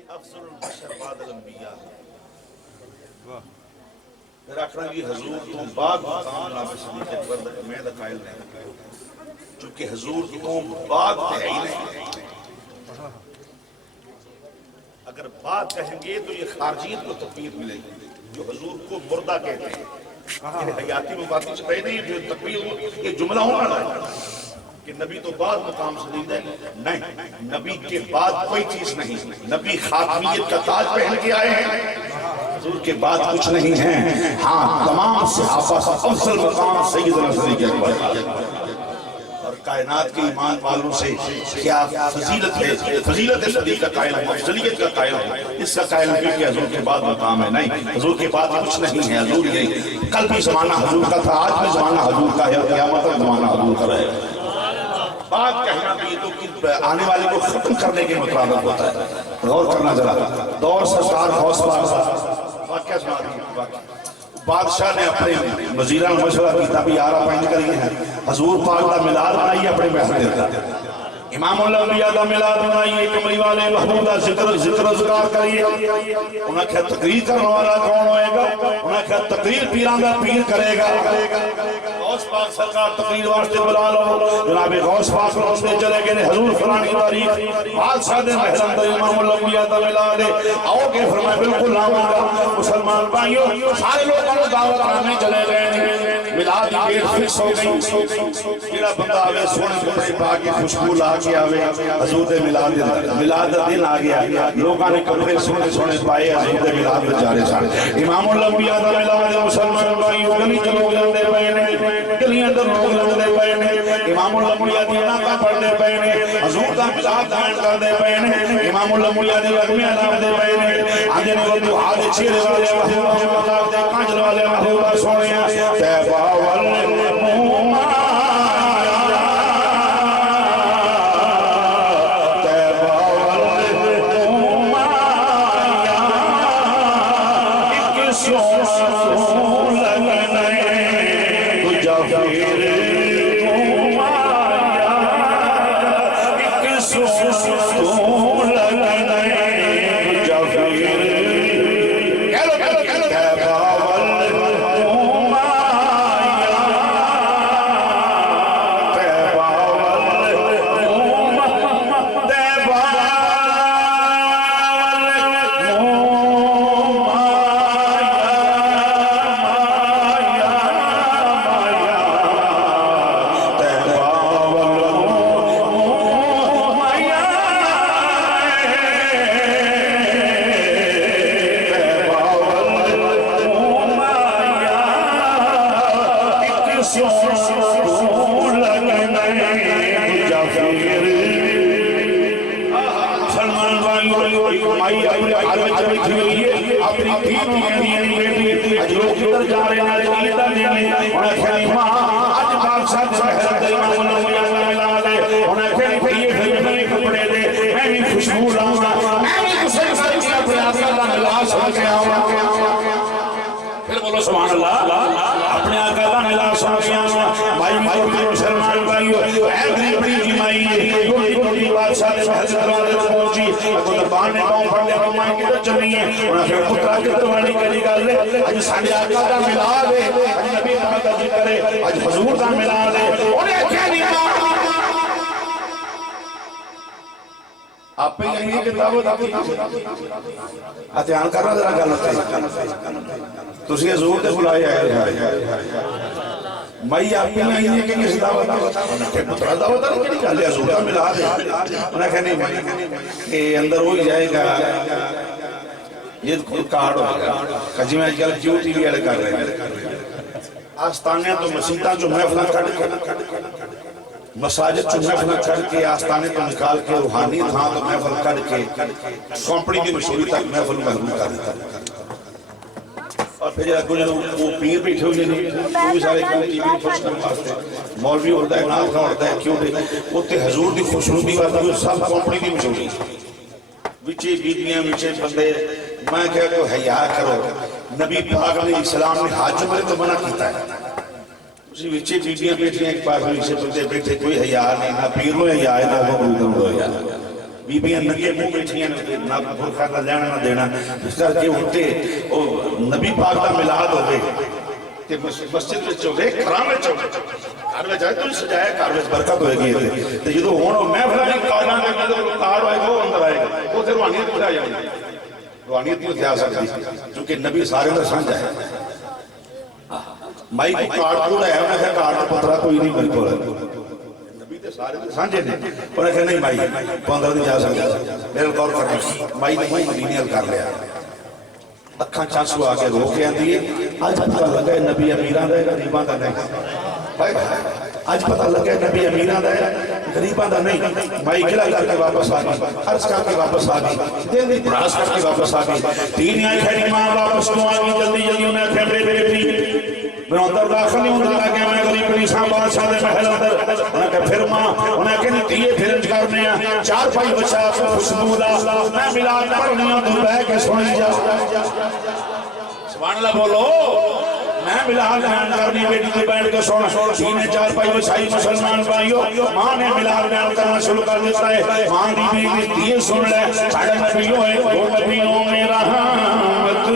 افضل البشر بعد الانبیاء پھر اکھنا کی حضور تو بعد مقام نام صدیق اکبر میں دا قائل نہیں چونکہ حضور تو بعد ہے ہی نہیں اگر بات کہیں گے تو یہ خارجیت کو تقویر ملے گی جو حضور کو مردہ کہتے ہیں یہ حیاتی مباتی سے پہلے نہیں جو تقویر یہ جملہ ہونا ہے کہ نبی تو بعد مقام صدیق ہے نہیں نبی کے بعد کوئی چیز نہیں نبی خاتمیت کا تاج پہن کے آئے ہیں حضور کے بعد کچھ نہیں ہے ہاں تمام صحابہ کا افضل مقام سیدنا صدیق اکبر اور کائنات کے ایمان والوں سے کیا فضیلت ہے فضیلت صدیق کا قائل ہے افضلیت کا قائل ہے اس کا قائل ہے کہ حضور کے بعد مقام ہے نہیں حضور کے بعد کچھ نہیں ہے حضور یہ کل بھی زمانہ حضور کا تھا آج بھی زمانہ حضور کا ہے اور قیامت تک زمانہ حضور کا رہے بات کہنا بھی تو آنے والے کو ختم کرنے کے مطابق ہوتا ہے غور کرنا ذرا دور سرکار حوصلہ واقعہ سنا رہی ہے بادشاہ نے اپنے وزیراں مشورہ کیتا بھی یار اپنے کریے ہیں حضور پاک دا میلاد بنائیے اپنے محل دے اندر امام الانبیاء دا میلاد بنائیے کملی والے محبوب دا ذکر اذکار کریے انہاں کہا تقریر کرنے والا کون ہوئے گا انہاں کہا تقریر پیران دا پیر کرے گا غوث پاک سرکار تقریر واسطے بلا لو جناب غوث پاک رستے چلے گئے حضور فلانی تاریخ بادشاہ دے محل اندر امام الانبیاء دا میلاد ہے آؤ کہ فرمائے بالکل آؤں گا مسلمان بھائیوں سارے لوگوں کو دعوت آنے چلے گئے میلاد کی ڈیٹ فکس ہو گئی جڑا بندہ آوے سونے کپڑے پا کے خوشبو لا کے آوے حضور دے میلاد دا دن آ گیا لوگاں نے کپڑے سونے سونے پائے حضور دے میلاد میں جا رہے سن امام الانبیاء دا میلاد مسلمان بھائیوں گلی چ لوگ جاندے پئے نے گلیاں اندر لوگ جاندے پئے نے امام الانبیاء دی نعتاں پڑھدے پئے نے حضور دا میلاد دان کردے پئے نے امام الانبیاء دی رقمیاں لاندے پئے نے آندے نے وہ ہاتھ چیرے والے محبوب دے کانجل والے محبوب سونیا تیبا سبحان اللہ اپنے آقا دا ملا سنیا بھائی مسلمان بھائیو اے غریبی کی مائی یہ بادشاہ دے محل دروازے تے پہنچی ابو دربان نے پاؤں پھڑ لیا مائی کی تو چلی ہے انہاں پھر پترا کی توانی کری گل ہے اج ساڈے آقا دا میلاد ہے اج نبی پاک دا ذکر ہے اج حضور دا میلاد ہے انہیں کہہ دیا آپ پہ یہ کتابت اتیان کرنا ذرا گل ہوتا ہے تسی حضور تے بلائے آئے مائی آپ پہ یہ کہ کس دعوت کہ پترہ دعوت ہے کہ نکال لیا حضور کا ملا دے انہیں کہنے کہ اندر ہوئی جائے گا یہ کارڈ ہوگا کجی میں اجگل کیوں ٹی وی اڑ کر رہے ہیں آستانے تو مسیطہ جو محفلہ کھڑ مساجد چو محفل کر کے آستانے تو نکال کے روحانی تھا تو محفل کر کے کمپنی کی مشہوری تک محفل محروم کر دیتا اور پھر جب وہ پیر بیٹھے ہوئے نہیں وہ سارے کمی ٹی وی خوش کر پاستے مولوی ہوتا ہے ناز کا ہوتا ہے کیوں دے وہ تے حضور دی خوشنودی والا وہ سب کمپنی کی مشہوری وچے بیدیاں وچے بندے میں کہہ کہ حیاء کرو نبی پاک نے اسلام نے حج عمرے تو منع کیتا ہے اسی وچے بیٹیاں بیٹھیاں ایک پاس ہوئی سے بندے بیٹھے کوئی حیاء نہیں نہ پیروں حیاء ہے نہ وہ حیاء بیبیاں نگے منہ بیٹھیاں نہ برخہ نہ لینا نہ دینا اس کر کے اٹھتے نبی پاک دا میلاد ہو گئے کہ مسجد میں چوگے کرام میں چوگے گھر میں جائے تو سجائے گھر میں برکت ہوئے گی تو یہ تو ہونو میں بھلا کارڈاں میں کارڈ آئے گا وہ اندر آئے گا وہ پھر روحانیت اٹھا جائے گی روحانیت نہیں اٹھا سکتی چونکہ نبی سارے اندر سمجھا ہے مائی کو کارڈ پورا ہے انہیں کہا کارڈ پترہ کوئی نہیں بالکل ہے نبی تے سارے سانجے نے انہیں کہا نہیں مائی 15 دن جا سکتا میرے غور کرنے مائی نے مدینیل کر لیا اکھاں چانسو آگے رو کے آن دیئے آج پتہ لگا ہے نبی امیران دے غریبان دا نہیں آج پتہ لگا ہے نبی امیران دے غریبان دا نہیں مائی گلہ کر کے واپس آگئی عرض کر کے واپس آگئی دل دی براز کر کے واپس آگئی تین آئی کھڑی ماں واپس کو آگئی جلدی جلدی انہیں پھیمڑے بیٹی میں اندر داخل نہیں ہوندر لگے میں غریب نیسان بادشاہ دے محل اندر انہیں کہ پھر ماں انہیں کہ دیئے پھرنج کرنے ہیں 4 پائی بچہ خوشبودا میں ملاد پڑھنی ہوں تو بہ کے سوئی جا سبحان اللہ بولو میں ملاد بیان کرنی بیٹی کی بیٹھ کے سونا تین چار پائی بسائی مسلمان بھائیو ماں نے ملاد بیان کرنا شروع کر دیتا ہے ماں دی بیٹی دیئے سن لے ساڑھے نبیوں ہے وہ نبیوں میں رحمت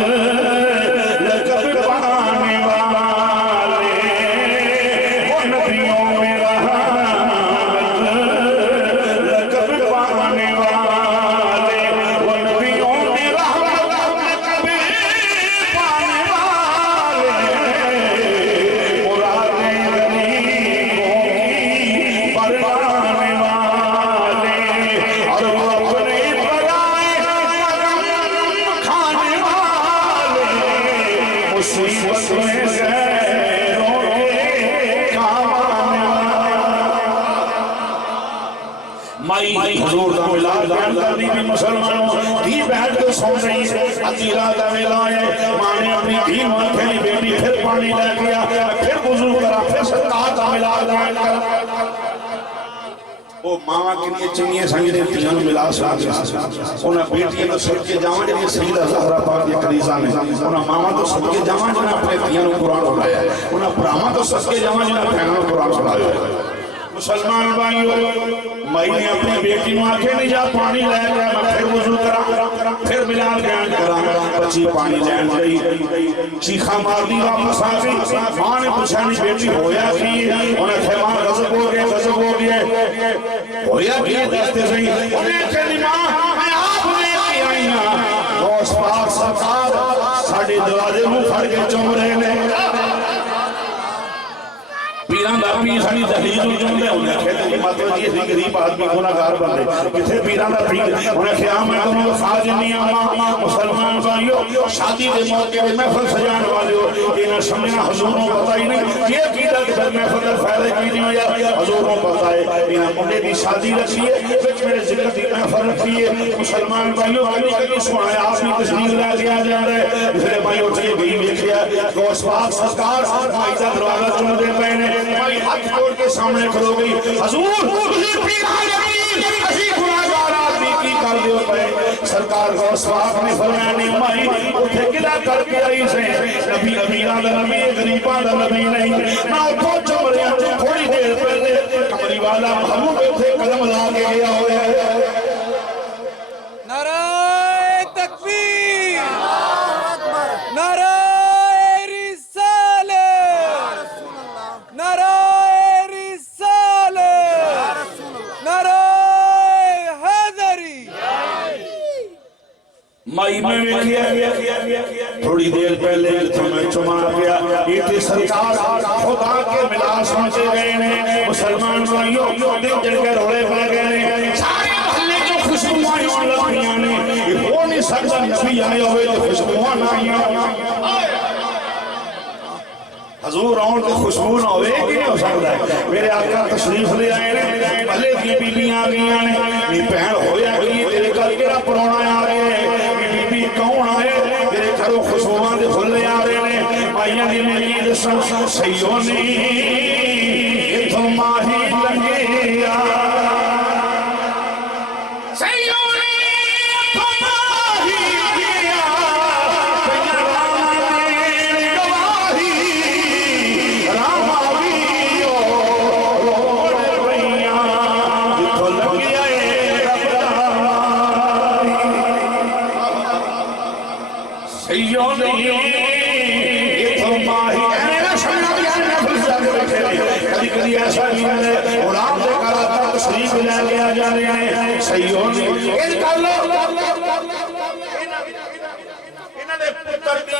لقب پانے والے وہ نبیوں میں رحمت لقب پانے والے وہ نبیوں میں رحمت لقب پانے والے مرادیں غریبوں کی پروانے والے اور وہ اپنے برائے کھانے والے مصیبت میں غیروں کے کام آنے والے مائی حضور دا ملاد بیان کرنی بھی مسلمانوں دی بیٹھ کے سو رہی ہے عقیدہ دا ملا ہے ماں نے اپنی دین مکھنی بیٹی پھر پانی لے گیا پھر وضو کرا پھر سرکار دا ملاد بیان کرا وہ ماں کے لیے چنگیاں سنگیاں تیاں ملا سکتے انہاں بیٹیاں تو سب کے جاواں جنہیں سیدہ زہرہ پاک دی کلیزہ میں انہاں ماں تو سب کے جاواں جنہیں اپنے تیاں قرآن پڑھایا ہے انہاں پراواں تو سب کے جاواں جنہیں پہنوں قرآن پڑھایا ہے مسلمان بھائیو مائی نے اپنی بیٹی میں آکھے نہیں جا پانی لے گیا میں پھر وضو کرا پھر ملاد بیان کرا بچی پانی لین گئی چیخا مار دی واپس آ گئی ماں نے پوچھانی بیٹی ہویا کی انہیں کہا ماں غضب ہو گئے ہویا کی دستے صحیح انہیں کہا ماں میں آپ لے کے آئی نا غوث پاک سرکار ساڑھے دروازے میں پھڑ کے چم رہے نے پیران دا پیر سانی دہلیز ہو جاندے انہیں کہتے ہیں مطلب یہ تھی غریب آدمی گناہگار بندے کتھے پیران دا پیر انہیں کہا میں تمہیں خاج نہیں آما مسلمان بھائیو شادی دے موقع میں محفل سجان والے ہو انہیں سمجھنا حضوروں پتہ ہی نہیں یہ کیتا کہ پھر محفل در فائدہ کی نہیں ہویا حضوروں پتہ ہے انہیں منڈے دی شادی رکھی ہے بچ میرے ذکر دی محفل رکھی ہے مسلمان بھائیو کبھی کبھی سنائے آپ نے تشریف لے دیا جا رہے پھر بھائیو چاہیے گئی دیکھیا غوث پاک سرکار مائدہ دروازہ چل دے پہنے مائی ہاتھ جوڑ کے سامنے کھلو گئی حضور کر دیو پہ سرکار غوث پاک نے فرمایا مائی اٹھے گلا کر کے آئی سے نبی امیران دا نبی غریبان دا نبی نہیں نہ اٹھو چمریاں تھوڑی دیر پہلے کمری والا محبوب اٹھے قدم لا کے گیا ہوئے نعرہ تکبیر نعرہ مائی میں ویکھیا تھوڑی دیر پہلے تمہیں چما گیا یہ تھی سرکار خدا کے ملا سمجھے گئے ہیں مسلمان بھائیوں دل جل کے روڑے پڑ گئے ہیں سارے محلے جو خوشبوئیں ہوں لگیاں نے یہ ہو نہیں سکتا نبی آئے ہوئے جو خوشبوئیں نہ حضور آن کے خوشبو نہ ہوئے کہ نہیں ہو سکتا ہے میرے آقا تشریف لے آئے ہیں پہلے کی بی بی آگئی ہیں یہ پہن ہویا کہ تیرے کل کے رہا پرونا آ رہے ہیں بی بی کون آئے تیرے گھروں خوشبوان دے کھلے آ رہے ہیں مائیاں دی میری دسن سیونی یہ تو ماہی لگے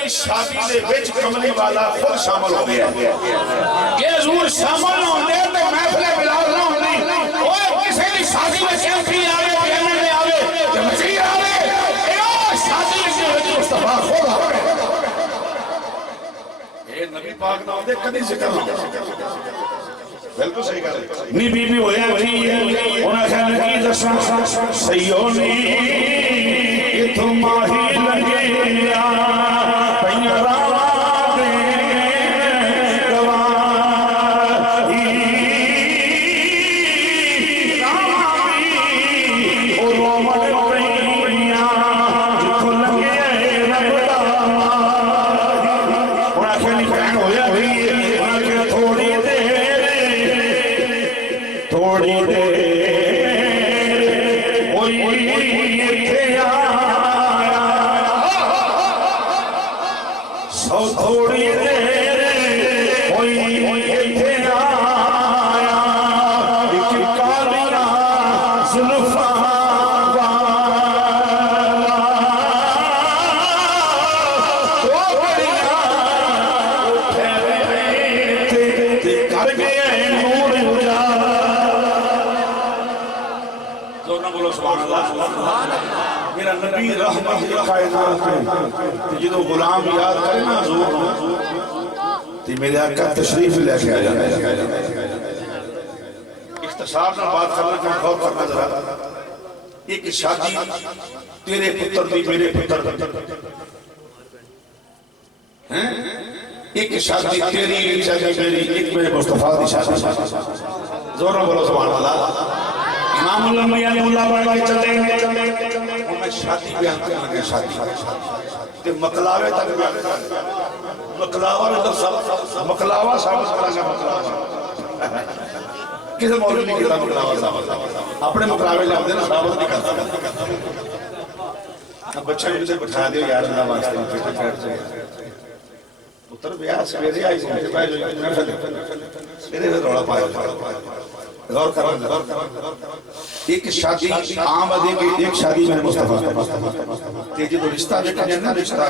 شادی دے وچ کملی والا خود شامل ہو گیا کہ حضور شامل ہوندے تے محفل بلال نہ ہوندی اوے کسے دی شادی میں چمپی آوے پینے میں آوے جمسی آوے اے او شادی میں مصطفیٰ خود آوے اے نبی پاک نہ ہوندے کدی ذکر نہ بالکل صحیح کہہ رہے نی بی بی ہویا تھی انہاں کہنے کی دساں سیونی کہ تم ماہی لگے تھوڑی دیر کوئی اتھے آیا سو تھوڑی دیر کوئی اتھے آیا ایک کالیاں زلفاں میرا نبی رحمت کائنات ہے جدو غلام یاد کرے نا حضور تو میرے آقا تشریف لے کے آ جانا ہے اختصار نہ بات کرنا کہ غور کرنا ذرا ایک شادی تیرے پتر دی میرے پتر ایک شادی تیری ایک شادی میری ایک میرے مصطفیٰ دی شادی زوروں بولو سبحان اللہ امام الانبیاء علیہ اللہ بڑھ کے چلے گئے انہیں شادی بیان کرنے لگے شادی تے مقلاوے تک بیان کرنے مقلاوہ میں تو مقلاوہ ثابت کرنے گا مقلاوہ کسے مولوی نہیں کہتا مقلاوہ ثابت اپنے مقلاوے لے آتے نا ثابت نہیں کرتا اب بچہ مجھے بٹھا دے یار اللہ واسطے بیٹے بیٹھ جائے اتر بیاہ سویرے آئی سمجھے پائے جو میرے میں روڑا پائے غور کرو ایک شادی عام دے گی ایک شادی میں مصطفیٰ تے جو رشتہ دیکھا جائے نا رشتہ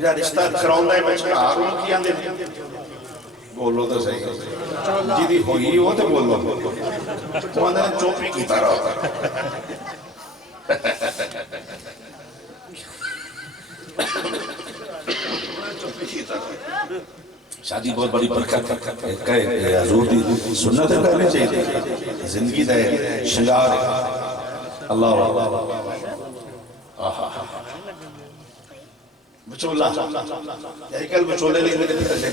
یا رشتہ کراؤں دائے بچہ آرون کی آندے بولو تو صحیح جیدی ہوئی ہو تو بولو تو اندر چوپی کی طرح ہوتا شادی بہت بڑی برکت ہے حضور دی سنت کرنی چاہیے زندگی دے شنگار اللہ بچولا یہی کل بچولے لے میرے پیسے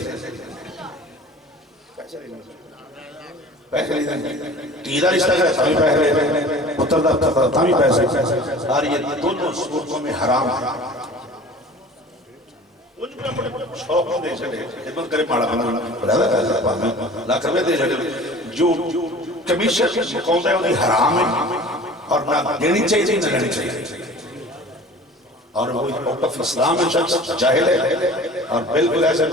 تیرا رشتہ کرے تامی پیسے پتر دا تامی پیسے اور یہ دونوں صورتوں میں حرام ہے شوق دے چھڑے خدمت کرے پاڑا بنا لاکھ روپے دے چھڑے جو کمیشن کون ہے وہ حرام ہے اور نہ دینی چاہیے نہ لینی چاہیے اور وہ اوٹ آف اسلام ہے شخص جاہل ہے اور بالکل ایسے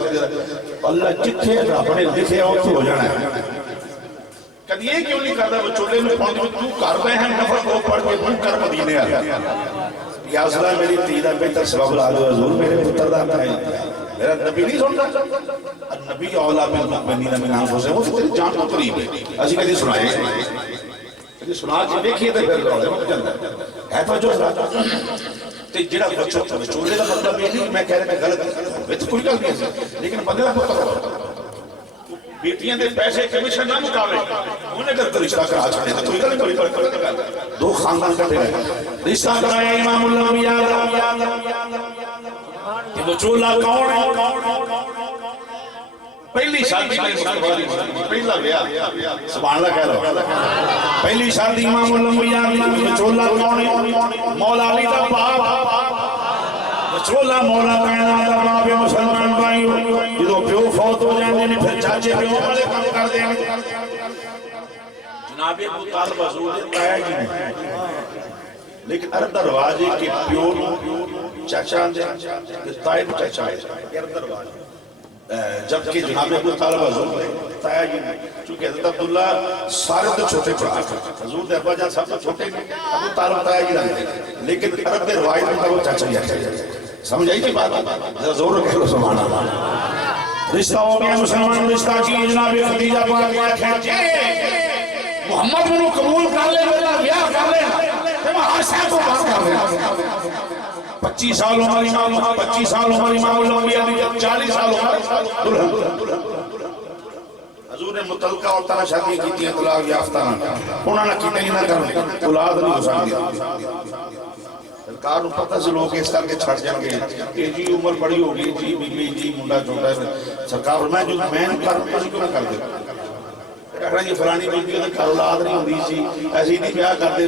اللہ جتھے اپنے لکھے اور ہو جانا ہے کبھی یہ کیوں نہیں کرتا وہ چولے میں پہنچ تو کر رہے ہیں نفر کو پڑھ کے تو کر مدینے آ یا صلاح میری تیرہ بہتر سبب العدو حضور میرے پتر داتا ہے میرا نبی نہیں سنتا النبی اولا بالمؤمنین من انفسہم وہ تیری جان کو قریب ہے ایسی کہتی سنائے کہتی سنا جی دیکھئے تے پھر روڑے وہ جاندہ ہے تو جو تے جڑا بچوں چولے کا مطلب یہ نہیں میں کہہ رہے میں غلط ہے تو کوئی گل نہیں ہے لیکن بندے کا پتر بیٹیاں دے پیسے کمیشن نہ مقابلے انہیں اگر رشتہ کرا چھڑے تو کوئی گل نہیں دو خاندان کرتے رہے رشتہ کرایا امام الانبیاء کہ وہ چولہ کون ہے پہلی شادی پہلا بیاہ سبحان اللہ کہہ رہا پہلی شادی امام الانبیاء کہ چولہ کون ہے مولا علی دا باپ چولہ مولا کہنا دا باپ مسلمان بھائی جدو پیو فوت ہو جاندے نے پھر چاچے پیو والے کام کر دیں جناب ابو طالب حضور نے کہا جی لیکن ارد رواج ہے کہ پیو چاچا آندے کہ تائب چاچا ہے ارد رواج جبکہ جناب ابو طالب حضور نے تایا جی چونکہ حضرت عبداللہ سارے تو چھوٹے پڑھا حضور دے ابا جان سب تو چھوٹے ابو طالب تایا جی رہتے لیکن ارد روایت میں وہ چاچا ہی آتا ہے سمجھائی کی بات زور کہہ لو سبحان اللہ رشتہ ہو گیا مسلمان رشتہ کی جناب خدیجہ پاک کیا کھینچے محمد منو قبول کر لے میرا بیاہ کر لے میں آشا کو بات کر لے 25 سال عمر امام 25 سال عمر امام الانبیاء 40 سال عمر حضور نے متعلقہ اور طرح شادی کی تھی طلاق یافتہ انہوں نے کیتے ہی نہ کر اولاد نہیں ہو سکتی سرکار پتہ سے لوگ اس کر کے چھڑ جائیں گے کہ جی عمر بڑی ہوگی جی بیوی جی منڈا چھوٹا ہے سرکار میں جو میں کر کیوں نہ کر دے طرح یہ فلانی بیٹی ہے گھر اولاد نہیں ہوتی سی ایسی نہیں بیاہ کرتے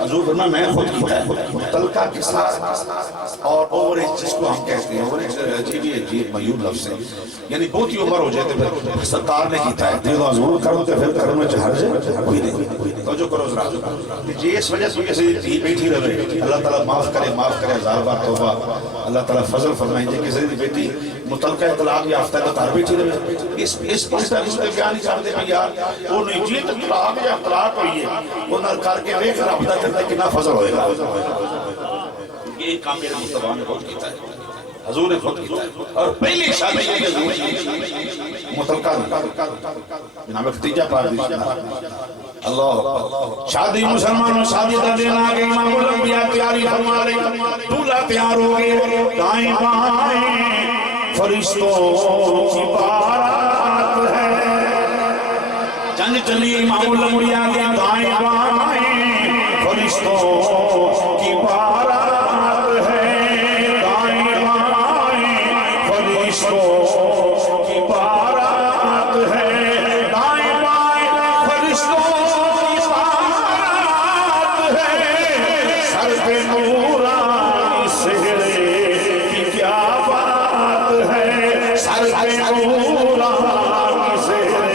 حضور فرمایا میں خود کیتا ہے متلقہ کے ساتھ اور اوور ایج جس کو ہم کہتے ہیں اوور ایج عجیب میوب لفظ ہے یعنی بہت ہی عمر ہو جاتے پھر سرکار نے کیتا ہے دیو حضور کرو تو پھر کرو میں چہر جائے کوئی نہیں توجہ کرو ذرا جی اس وجہ سے کسی دی بیٹھی رہے اللہ تعالیٰ معاف کرے ہزار بار توبہ اللہ تعالیٰ فضل فرمائیں جی کسی دی بیٹی متلقہ اطلاق یافتہ کا تار بیٹھی رہے اس پاستا اس نے بیان نہیں کرتے ہیں یار وہ نہیں جی اطلاق یا اطلاق ہوئی ہے وہ نہ کر کے دیکھ رب دا کرتا ہے کتنا فضل ہوئے گا یہ کام میرے مصطفیٰ نے خود کیتا ہے حضور نے خود کیتا ہے اور پہلی شادی کی حضور متلقہ جناب ختیجہ پاک دی اللہ شادی مسلمانوں شادی کا دن آ گئی امام الانبیاء تیاری فرما رہے دولہا تیار ہو گئے دائیں بائیں فرشتوں کی بارات ہے جنگ چلی امام الانبیاء کے دائیں بائیں فرشتوں کی بارات ہے دائیں بائیں فرشتوں کی بارات ہے دائیں بائیں فرشتوں کی بارات ہے سر پہ نورانی سہرے کی کیا بات ہے سر پہ نورانی سہرے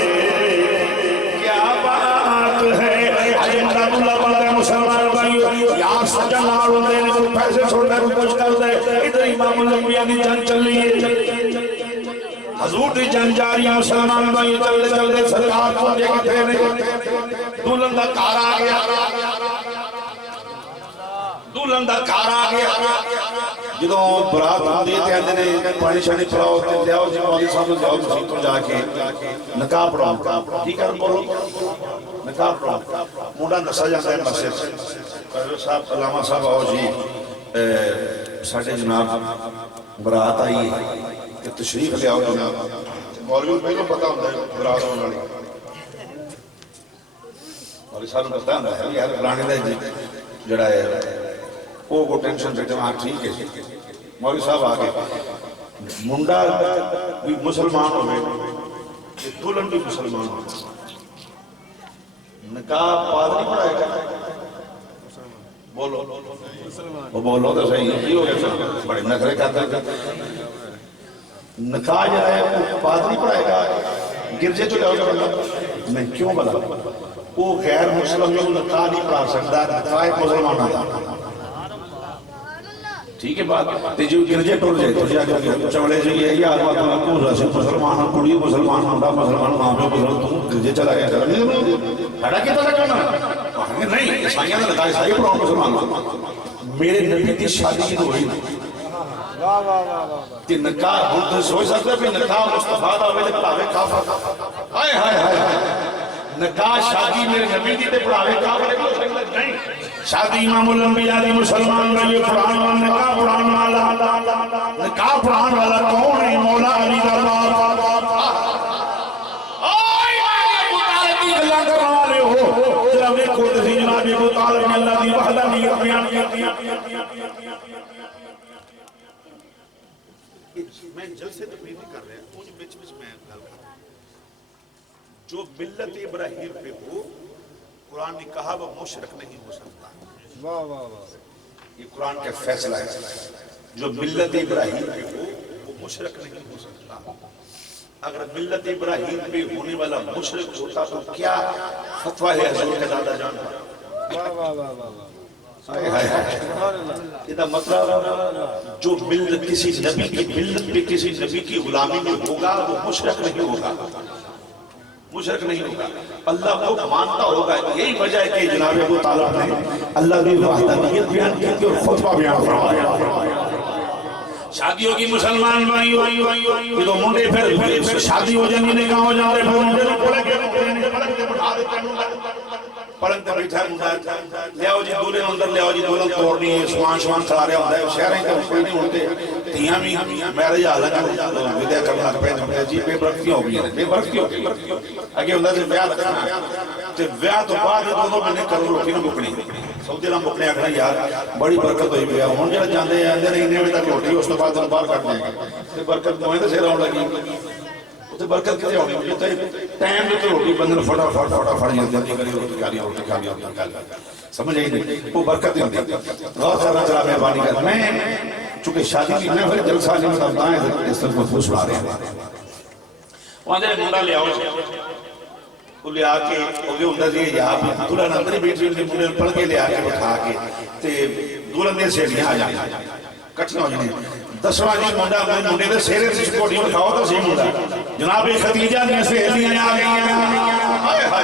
کیا بات ہے اجندہ اللہ بڑا مسلمان بھائی یہاں سجن آڑوں دے پیسے چھوڑنے کو کچھ کر دے ادھر امام الانبیاء کی جنگ چل رہی ہے حضور دی جنگ جاری ہے مسلمان بھائی چلتے سرکار کو دے کے پھیرے دلہن دا کار آ گیا دلہن دا کار آ گیا جدوں برات ہوندی تے آندے نے پانی شانی پلاؤ تے لیاؤ جی مولوی صاحب جاؤ تسی تو جا کے نکاح پڑھاؤ ٹھیک ہے بولو نکاح پڑھاؤ منڈا نسا جاتا ہے مسجد صاحب علامہ صاحب آؤ جی ساڈے جناب برات آئی ہے کہ تشریف لے آؤ جناب مولوی پہلو پتہ ہوتا ہے برات ہونے والی مولوی صاحب نے پتہ ہوتا ہے یار فلانے دا جڑا ہے وہ کو ٹینشن سے جمع ٹھیک ہے مولوی صاحب آگے منڈا بھی مسلمان ہوئے دلہن بھی مسلمان ہوئے نکاح پادری پڑھائے گا بولو وہ بولو تو صحیح ہے ہو گیا بڑے نخرے کرتا نکاح جو ہے وہ پادری پڑھائے گا گرجے تو جاؤ گا بندہ میں کیوں بلا وہ غیر مسلم جو نکاح نہیں پڑھا سکتا نکاح مسلمان آتا ٹھیک ہے بات تے جو گرجے ٹور جائے تو جا کے چمڑے جو یہ آدمی تو رسی مسلمان کڑی مسلمان منڈا مسلمان ماں پہ مسلمان تو گرجے چلا گیا چلا کھڑا کیا تھا کرنا نہیں عیسائیاں نے لگا عیسائی پڑھاؤ مسلمان میرے نبی کی شادی کی ہوئی کہ نکاح ہم تو سوچ سکتے ہیں کہ نکاح مصطفیٰ دا ہوئے پڑھاوے کافر ہائے ہائے ہائے نکاح شادی میرے نبی دی تے پڑھاوے کافر نہیں شادی امام الانبیاء دی مسلمان میں یہ قرآن والا نکاح قرآن والا نکاح قرآن والا کون ہے مولا علی دا باپ آئی ابو طالب کی اللہ کرنے والے ہو جب ایک خود سی جناب ابو طالب نے اللہ دی وحدانیت بیان کی میں جلسے تقریر نہیں کر رہا ہوں مجھے بچ بچ میں گل کر رہا ہوں جو ملت ابراہیم پہ ہو قرآن نے کہا وہ مشرک نہیں ہو سکتا یہ قرآن کا فیصلہ ہے جو ملت ابراہیم پہ ہو وہ مشرک نہیں ہو سکتا اگر ملت ابراہیم پہ ہونے والا مشرک ہوتا تو کیا فتویٰ ہے حضور کے دادا جان یہ مطلب جو ملت کسی نبی کی ملت پہ کسی نبی کی غلامی میں ہوگا وہ مشرک نہیں ہوگا مشرک نہیں ہوگا اللہ کو مانتا ہوگا یہی وجہ ہے کہ جناب ابو طالب نے اللہ کی وحدانیت بیان کی اور خطبہ بیان فرمایا شادی ہوگی مسلمان بھائی یہ تو منڈے پھر شادی ہو جائیں نے کہاں ہو جاتے پھر منڈے کو بولے کہ پڑھن تے بیٹھا منڈا لے آؤ جی دولے اندر لے آؤ جی دولن توڑنی ہے سوان شوان کھلا رہا ہوتا ہے شہریں کا کوئی نہیں ہوتے تیاں بھی میرے جا لگا ودیا کرنا پہ جی بے برکتی ہو گئی ہے بے برکتی ہو گئی اگے ہوتا ہے بیاہ رکھنا تے بیاہ تو بعد دونوں میں نے کرو روٹی نہ مکنی سعودی نہ مکنے آکھنا یار بڑی برکت ہوئی بیاہ ہون جڑا جاندے ہیں اندر انہیں میں تک روٹی اس تو بعد باہر کٹ دیں گے تے برکت دوئیں تے سیرہ ہون لگی تے برکت کتے ہونی ہوئی تے ٹائم دے تے روٹی بندے فٹافٹ جاندی کری روٹی کھا لی سمجھ آئی نہیں وہ برکت نہیں ہوتی غور کرنا چلا مہربانی کر میں چونکہ شادی کی میں پھر جلسہ نہیں بتاتا ہے اس طرح کو سنا رہے ہیں وہاں دے منڈا لے آؤ وہ لے آ کے ہوگے ہوندہ جی یہاں پہ دولہن اندری بیٹی انہیں منڈے پڑھ کے لے آ کے بٹھا کے تے دولہن دے سیڑھیاں آ جائیں کٹنا ہو جائیں دسواں جی منڈا منڈے دے سیرے سے شکوٹی اٹھاؤ تو صحیح منڈا جناب خدیجہ نے سہیلیاں آ گئی ہیں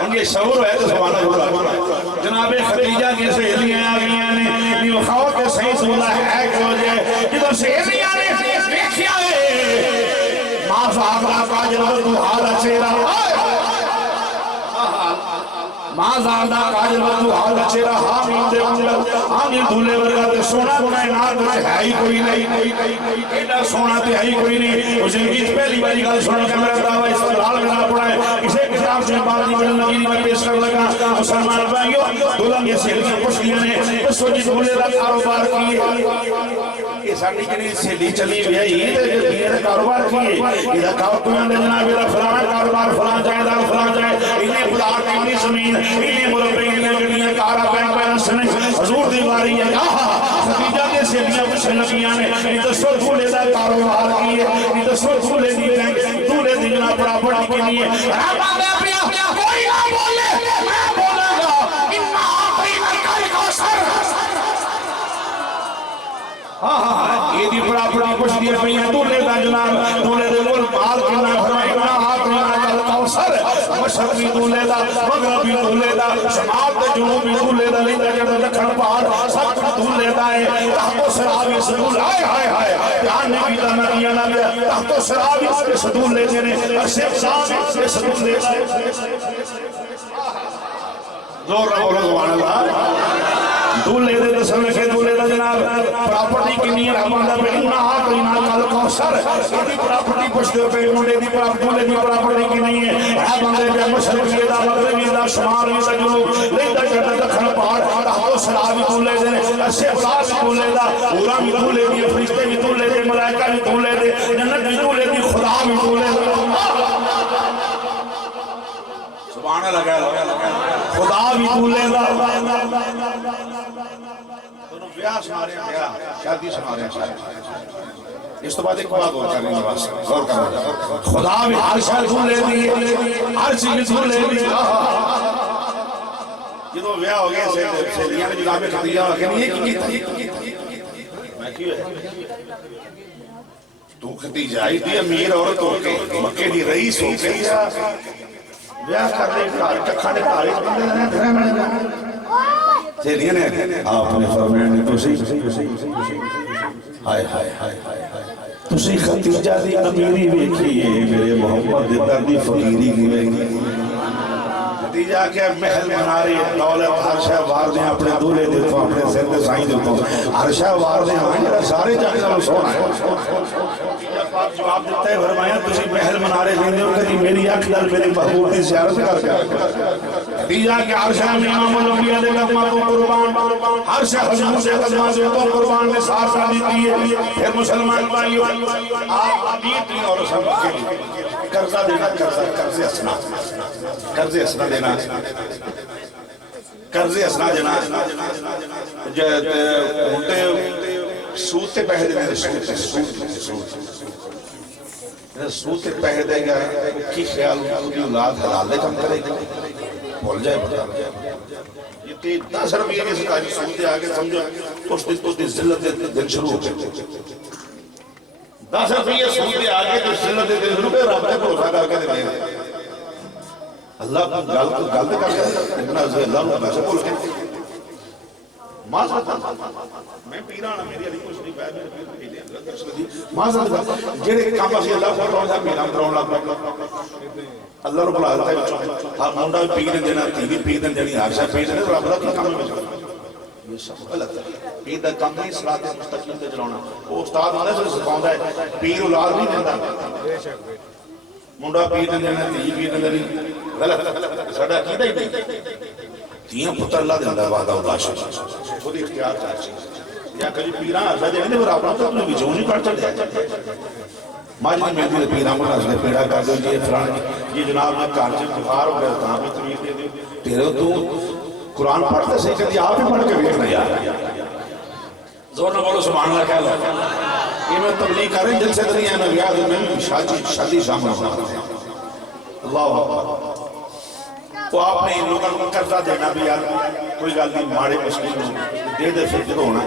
ان کے شعور ہے تو سبحانہ اللہ جناب خدیجہ کی سہیلیاں آ گئی ہیں یہ خواہ کے صحیح سولہ ہے کہ ہو جائے جدو سہیلیاں نے دیکھیا ہے ماں صاحبہ کا جنب تو حالا چیرہ ماں زاندہ کاجل وردو حالا چیرہ حامین دے اندر آنی دھولے ورگا دے سونا کائنات میں ہے ہی کوئی نہیں ایڈا سونا تے ہے ہی کوئی نہیں اسے گیت پہلی باری گل سونا کہ میرا دعویٰ استقلال کرنا پڑا ہے اسے کتاب سے بات نہیں بڑھنے لگی میں پیش کر لگا مسلمان بھائیو دولم یہ سہیلیاں پوچھلیاں نے اس وجہ دھولے دا کاروبار کیے یہ ساڑی کے لیے سہیلی چلی ہوئی ہے یہ دیر کاروبار کیے یہ کاؤ کوئی اندر جناب یہ فلان کاروبار فلان جائے دار فلان جائے انہیں پلاٹ انہیں زمین انہیں مربع انہیں گڑیاں کارا بینک بیلنس نہیں حضور دیواری ہے کہا خدیجہ کے سہیلیاں پوچھنے لگیاں نے یہ تو سر دھولے دا کاروبار کیے یہ تو سر دھولے دی بینک دھولے دی جناب پراپرٹی کے لیے کوئی نہ بولے میں بولے گا انہا آقینا کل کوثر یہ دی پراپرٹی کچھ دیا پہی ہے دھولے دا جناب دھولے دے مول مال کنا فرمائے انہا آقینا کل کوثر مشرقی دھولے دا مغربی دھولے دا شمال دے جنوبی دھولے دا لیندہ جڑا دکھن پہاڑ سب دھولے دا ہے تحت و سرابی سدول آئے آئے آئے پیان نے بیتا مدینہ نہ گیا تحت و سرابی سدول لے دینے ارشف صاحب سدول لے دینے زور رہا بولو زبان اللہ دولے دے دسل کے دولے دا جناب پراپرٹی کی نہیں رحمان دا پہ انہا آقینا کل کوثر یہ پراپرٹی پوچھتے پہ انہوں دی دولے دی پراپرٹی کی نہیں ہے رحمان دے پہ مشرقی دا مغربی دا شمالی دا جنوب لیندہ جڑا دکھن پہاڑ تحت و سرابی دولے دے ارشف صاحب دولے دا اورا بھی دولے دی فرشتے بھی دولے دے ملائکہ بھی دولے دے جنت بھی دولے دی خدا بھی دولے دے سبحانہ لگا خدا بھی دولے دا دونوں بیاہ سنا رہے ہیں بیاہ شادی سنا رہے ہیں شادی اس تو بعد ایک بات اور کرنے کے بعد غور کرنے خدا بھی عرشہ دولے دی عرشی دولے دی جدو بیاہ ہو گئے سہیلیاں نے جناب خدیجہ کہ نہیں یہ کی میں کیوں ہے تو خدیجہ آئی تھی امیر عورت ہو کے مکے دی رئیس ہو کے بیاہ کرنے کھانے تاریخ بندے نے گھرے میں سہیلیاں نے آپ نے فرمایا نہیں تو صحیح ہائے ہائے ہائے تسی خدیجہ دی امیری ویکھیے میرے محمد دی دردی فقیری کی ویکھی خدیجہ کے محل بنا رہی دولت ہر شہ وار دیں اپنے دولے دیکھو اپنے سر دے سائیں دیکھو ہر شہ وار دیں ہمیں سارے جانے کا سونا ہے جواب دیتا ہے فرمایا تسی محل بنا رہے ہیں اور کہتی میری اکھدر میری محبوب کی زیارت کر خدیجہ کے عرشہ میں امام الانبیاء دے قدمہ تو قربان ہر شہ حضور سے قدمہ سے تو قربان میں ساتھ دیتی ہے پھر مسلمان بھائیو آپ عبید اور سب کے لیے قرضہ دینا قرض اسنا دینا قرض اسنا دینا سود تے پہے دینے سود تے پہے دے گا کی خیال کی اولاد حلال دے کم کرے گا بھول جائے بتا یہ تی 10 روپیہ کی سکاری سود دے آگے سمجھو اس دی ذلت دن شروع ہو گئے 10 روپیہ سود دے آگے جو ذلت دن شروع ہو گئے رب نے بھروسہ کر کے دے اللہ کو گل دے کر کے ابن عزیز اللہ کو پیسے بول کے معذرت میں پیرانا میری علی کچھ نہیں پایا معذرت جیڑے کام اسی اللہ کو روزہ پیرام کراؤں لگ اللہ رب العالمین ہے ہاں مونڈا بھی پیرن دینا تھی بھی پیرن دینی عرشہ پیرن دینا رب اللہ کی کام میں جاؤں یہ سب غلط ہے پیر دا کام نہیں صلاح مستقیم دے جلاؤنا وہ استاد آنے سے سکھاؤں ہے پیر اولاد نہیں دینا مونڈا پیرن دینا تھی پیرن دینا غلط ساڑھا عقیدہ ہی نہیں تیاں پتر اللہ دیندہ وعدہ و داشت خود اختیار چاہتی یا کبھی پیران عرضہ دینے وہ رابطہ تو اپنے ویجوں نہیں پڑھتا دیا ماجد مہندی دے پیرا منا اس نے پیڑا کر دو یہ فلان یہ جناب نے کار سے بخار ہو گیا تھا میں تمہیں دے دے تیرے تو قرآن پڑھتے سے کہتی آپ ہی پڑھ کے دیکھنا یار زور نہ بولو سبحان اللہ کہہ لو یہ میں تبلیغ کر رہے ہیں جن سے دنیا میں یاد میں شادی شامل ہونا اللہ اکبر وہ آپ نے ان لوگوں کو قرضہ دینا بھی یار کوئی گل نہیں ماڑے مسکین دے دے پھر جدو ہونا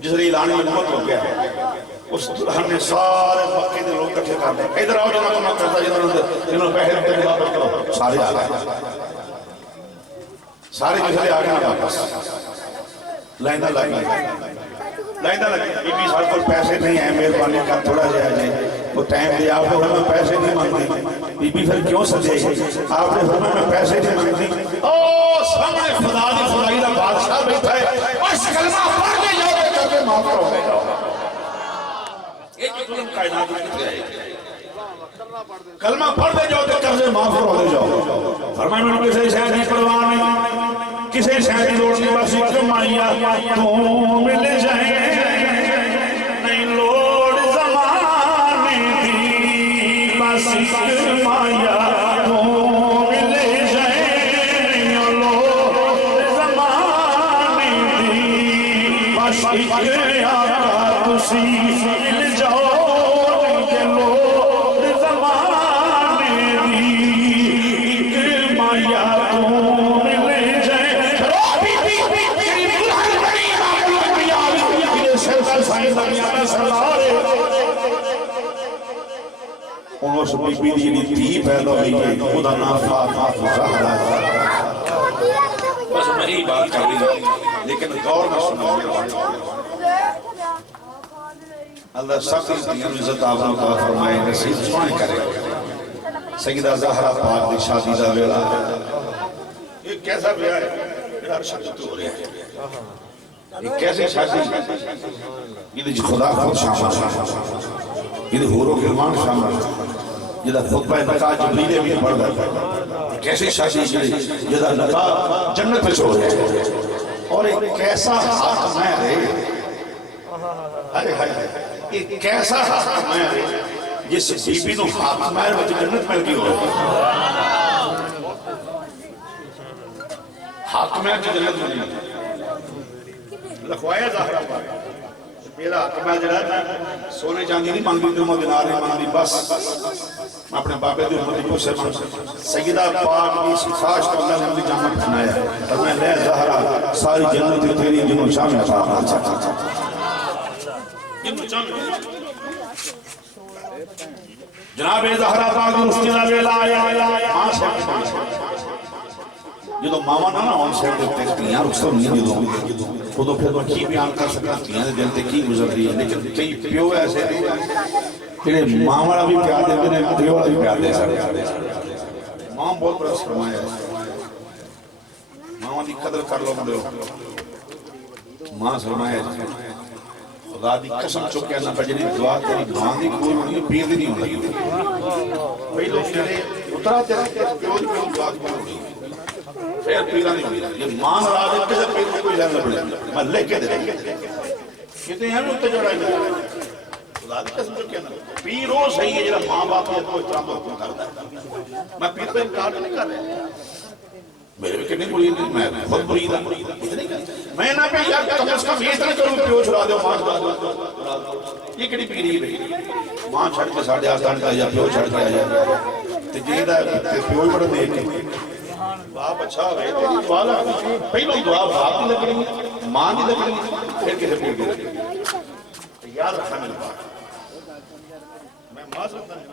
جس لیے اعلان حکومت ہو گیا اس ہم نے سارے مکے دے لوگ کٹھے کر دے ادھر آؤ جنہوں نے قرضہ جنہوں نے پیسے دیتے واپس کرو سارے آ گئے سارے کسے آ گئے واپس لائنہ لگی لائنہ لگی بی بی سال کو پیسے نہیں ہیں مہربانی کا تھوڑا جائے جائے وہ ٹائم دے آپ کو ہمیں پیسے نہیں مانگتے بی بی پھر کیوں سجے آپ نے ہمیں پیسے نہیں مانگتے اوہ سامنے خدا دی خدائی دا بادشاہ بیٹھا ہے بس کلمہ پڑھ کے جاؤ گے کر کے معاف کرو گے جاؤ ایک جو ظلم کائنات کی ہے کلمہ پڑھ دے جاؤ گے کر سے معاف کرو گے جاؤ فرمائے میں کسی شہر نہیں پروان کسی شہر کی دوڑ نہیں بس کمائیا تو مل جائیں نہیں لوڑ زمانے دی بس کمائیا تو مل جائیں نہیں لوڑ زمانے دی بس آقا تسی مل جاؤ کہ لوڑ زمانے دی ایک مایا تو انہوں سے بی بی دی تھی پیدا ہوئی ہے خدا نام فاطمہ زہرا بس میں ہی بات کر رہی لیکن غور نہ سنو اللہ سب کی عزت آپ نے کہا فرمائے نصیب سونے کرے سیدہ زہرا پاک دی شادی دا ویلا یہ کیسا بیاہ ہے یہ ہر شخص تو ہو رہے ہیں یہ کیسے شادی یہ خدا خود شامل ہے یہ حور و غلمان شامل ہے جدہ خطبہ نکاح جبریل بھی پڑھ گئے کیسے شادی جدہ نکاح جنت میں چھوڑ گئے اور ایک کیسا حق میں رہے ایک کیسا حق میں رہے جس بی بی نو حق میں رہے جنت مل گئی ہوئے حق میں رہے جنت مل گئی لکھوایا ظاہرہ پاک میرا حق میں جڑا ہے سونے چاندی نہیں مانگی دوں دینار نہیں مانگی بس میں اپنے بابے دے امتی کو سے مانگ سیدہ پاک بھی سفاش کو اللہ نے مجھے جامع بنایا اور میں لے زہرہ ساری جنت تیری جنوں شامل پاک جناب زہرہ پاک رسکی نہ بیلا آیا ماں سے جدو ماما نہ ہون سے دیتے کلیاں رکھتا نہیں جدو خودو پھر وہ کی بیان کر سکتا کلیاں دے دلتے کی گزر رہی ہے لیکن کئی پیو ایسے پھر ماما بھی پیار دے میرے پیو بھی پیار دے سکتے ماں بہت بڑا فرمایا ہے ماما دی قدر کر لو مدے ماں فرمایا ہے خدا دی قسم چکے نہ بجنی دعا تیری ماں دی کوئی نہیں پیر دی نہیں ہو لگی پہلو جڑے اترا تیرے پیو دی دعا کوئی نہیں پھر پیرا نہیں ہوئی یہ مان رہا ہے کسے پیر کوئی جانا پڑے میں لے کے دے کہتے ہیں ہمیں اتجڑا ہے خدا دی قسم چکے نہ پیروں صحیح ہے جڑا ماں باپ ہے تو احترام کو حکم کرتا ہے میں پیر پہ انکار نہیں کر رہا میرے بھی کتنی مرید ہے میں خود مرید ہے میں نہ پہ یار کم از کم یہ طرح کروں پیو چھڑا دو ماں چھڑا دو یہ کڑی پیری ہے ماں چھڑ کے ساڑھے آسان کا یا پیو چھڑ کے آیا تو جہید ہے پیو ہی بڑا دیکھ کے باپ اچھا ہوئے تیری دعا لگی پہلو دعا باپ کی لگ رہی ماں کی لگ رہی پھر کسے پیر کی لگ رہی یاد رکھا میرے باپ میں ماں سکتا ہے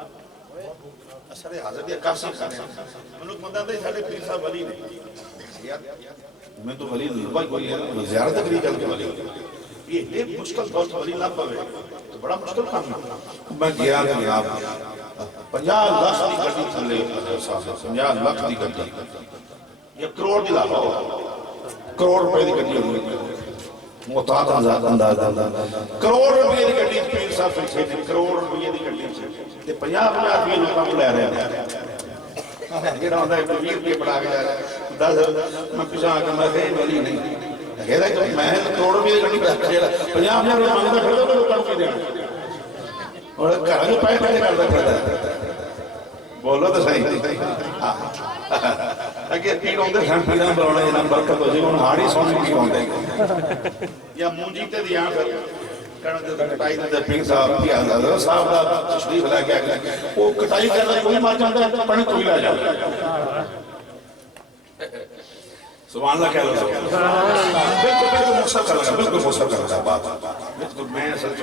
اثر حضرت کافی کھانے میں لوگ مدد ہے ساڑھے پیر صاحب ولی نہیں میں تو ولی نہیں کوئی ہے زیارت کری جل کے ولی یہ ایک مشکل بہت ولی نہ پوے تو بڑا مشکل کام ہے میں گیا کہ آپ 50 لاکھ دی گھٹی تھلے 50 لاکھ دی گھٹی یہ کروڑ دی لاکھ کروڑ روپے دی گھٹی ہوئی محتاط انداز کروڑ روپے دی گھٹی پیر صاحب پھر سے کروڑ روپے دی گھٹی تے 50 روپے لوگوں لے رہے ہیں یہ ہوتا ہے 20 روپے پڑھا کے جا رہا ہے 10 میں پیچھے آ کے میں کہیں ولی نہیں کہتا ہے میں کروڑ روپے دی گھٹی پڑھا کے 50 روپے مانگتا پھر تو کر کے دینا اور گھر میں پائے پائے کرتا کرتا بولو تو صحیح اگر پیر ہوندے سن پیراں بلاونا جنہاں برکت ہو جائے انہوں ہاڑی سونے کی ہوندے یا مونجی تے دیاں کہنا دے کٹائی دے پیر صاحب کی حضرت صاحب دا تشریف لے کے آگے وہ کٹائی کرنا کوئی مار جاتا ہے پڑھنے کوئی لے جاتا ہے سبحان اللہ کہہ لو بالکل مقصد کر لگا بالکل مقصد کر لگا بات بالکل میں اصل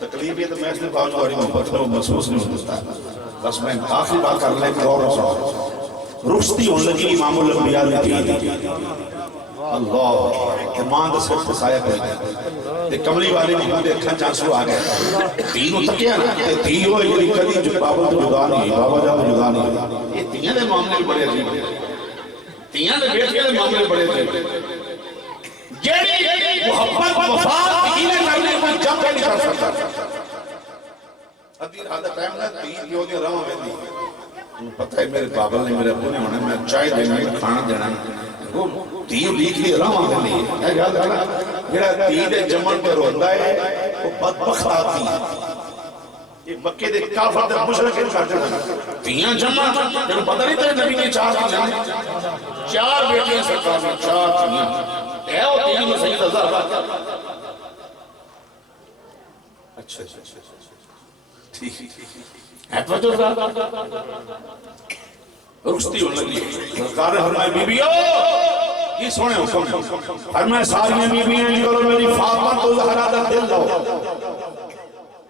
تکلیف یہ تو میں اس نے پاؤں جو محبت میں محسوس نہیں ہوتا بس میں آخری بات کر لیں اور رخصتی ہونے لگی امام الانبیاء نے کی اللہ ایمان دے سر سایہ پہ تے کملی والے نے ہوں دے اکھاں چانسو آ گئے تینوں تکیا نا تے تیو ہے یہ کدی جو بابا تو جدا نہیں بابا جا تو جدا نہیں یہ تیاں دے معاملے بڑے عجیب ہیں تیاں دے بیٹھے دے معاملے بڑے عجیب ہیں جیڑی محبت وفات تینے کرنے کو جب نہیں کر سکتا ادھیر آدھا ٹائم نہ تین کیوں دے رہا ہوں میں پتہ ہے میرے بابل نے میرے ابو نے ہونا میں چائے دینا کھانا دینا وہ تیو لیکھ لی رہا ہوں نہیں ہے یاد رکھنا میرا تین جمن پر ہوتا ہے وہ بدبخت آتی ہے یہ مکہ دے کافر دے مشرک کرتے ہیں تیاں جمن تیرے پتہ نہیں تیرے نبی نے چار بیٹیاں سرکار میں چار تیاں اے وہ تیاں میں سید ہزار اچھا ٹھیک رخصتی ہونے لگی سرکار نے فرمایا بیبیو یہ سونے حکم فرمایا ساری بیبیاں جو میری فاطمہ تو زہرا دا دل لو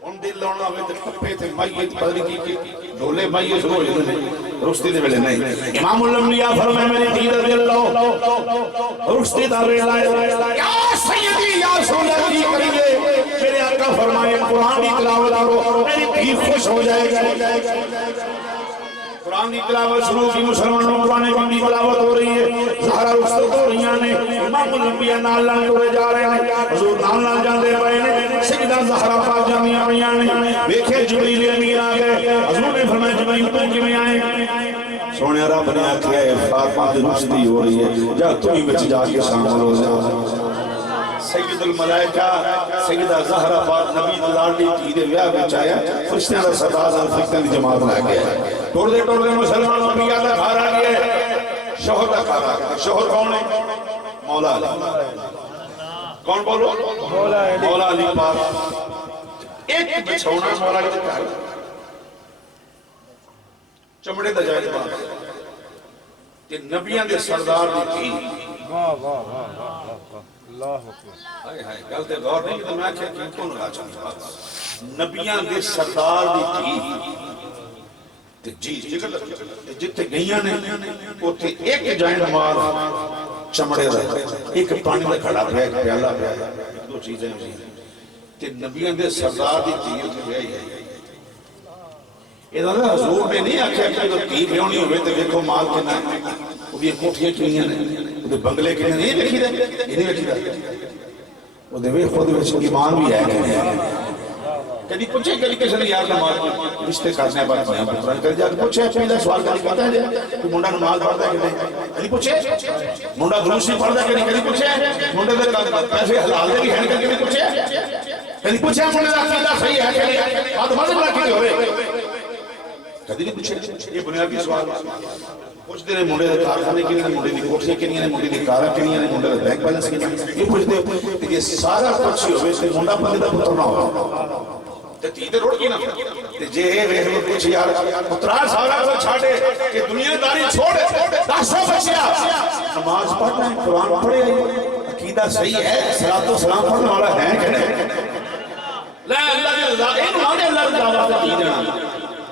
ان دل لونا ہوئے کپے تھے مائیت پدری کی ڈھولے مائیت ہو جاتے رخصتی دے ویلے نہیں امام الانبیاء فرمایا میری دید دل لو رخصتی دا ویلا یا سیدی یا رسول اللہ کریے میرے آقا فرمائے قرآن کی تلاوت کرو میری بھی خوش ہو جائے گا قرآن کی تلاوت شروع کی مسلمانوں قرآن کی تلاوت ہو رہی ہے سارا رخصت ہو رہی ہیں امام الانبیاء نال لان ہوئے جا رہے ہیں حضور نال لان جاندے پئے نے سیدہ زہرا پاک جامعہ ہوئیاں نے دیکھے جبریل امین آ گئے حضور نے فرمایا جبریل تم کیویں آئے سونے رب نے آکھیا ہے فاطمہ دی رخصتی ہو رہی ہے جا تم ہی وچ جا کے شامل ہو جا سید الملائکہ سیدہ زہرا پاک نبی لاڈلی کی دے ویاہ وچ آیا فرشتیاں دا سردار فرشتیاں دی جماعت لے گیا ٹوڑ دے مسلمانوں کی یاد گھر آ گئے شوہر کا گھر آ گیا شوہر کون ہے مولا علی کون بولو مولا علی پاک ایک بچھونا مولا علی گھر چمڑے دا جائے پاک کہ نبیاں دے سردار دی تھی واہ واہ واہ اللہ اکبر ہائے ہائے گل تے غور نہیں تو میں کہ کیوں نہ چاہتا نبیاں دے سردار دی تھی تے جی جتے گئیاں نے اوتھے ایک جائن مار چمڑے دا ایک پانی دا کھڑا پیا ایک پیالہ پیا دو چیزیں ہوئی تے نبیاں دے سردار دی تھی اوتھے گئی ہے ادھر حضور نے نہیں آکھیا کہ جو تھی بیونی ہوئے تے دیکھو مال کنا ہے وہ بھی کوٹھیاں کیاں نے وہ بنگلے کے نہیں دیکھی دے یہ نہیں دیکھی دے وہ دے خود وچ ایمان بھی ہے کہ نہیں کدی پوچھے کدی کسی نے یار نماز رشتے کرنے پر میں پتران کر جا کے پوچھے پہلا سوال کدی پتہ ہے کہ منڈا نماز پڑھتا ہے کہ نہیں کدی پوچھے منڈا دروس نہیں پڑھتا کہ نہیں کدی پوچھے منڈے دے پیسے حلال دے ہیں کہ کدی پوچھے منڈے دا عقیدہ صحیح ہے کہ نہیں بات مذہب رکھی ہوئے کدی نہیں پوچھے یہ بنیادی سوال پوچھتے ہیں منڈے دے کارخانے کے لیے منڈے دی کوٹھیاں کے لیے منڈے دی کاراں کے لیے منڈے دا بینک بیلنس کے لیے یہ پوچھتے ہیں کہ یہ سارا کچھ ہوئے تے منڈا بندے دا پتر نہ ہو تے تی تے روڑ کی نہ تے جے ویکھ لو کچھ یار پترا سارا کچھ چھاڑے کہ دنیا داری چھوڑ دسو بچیا نماز پڑھنا ہے قرآن پڑھے عقیدہ صحیح ہے صلاۃ و سلام پڑھنے والا ہے کہ نہیں لا اللہ دی رضا اللہ دی رضا واسطے دینا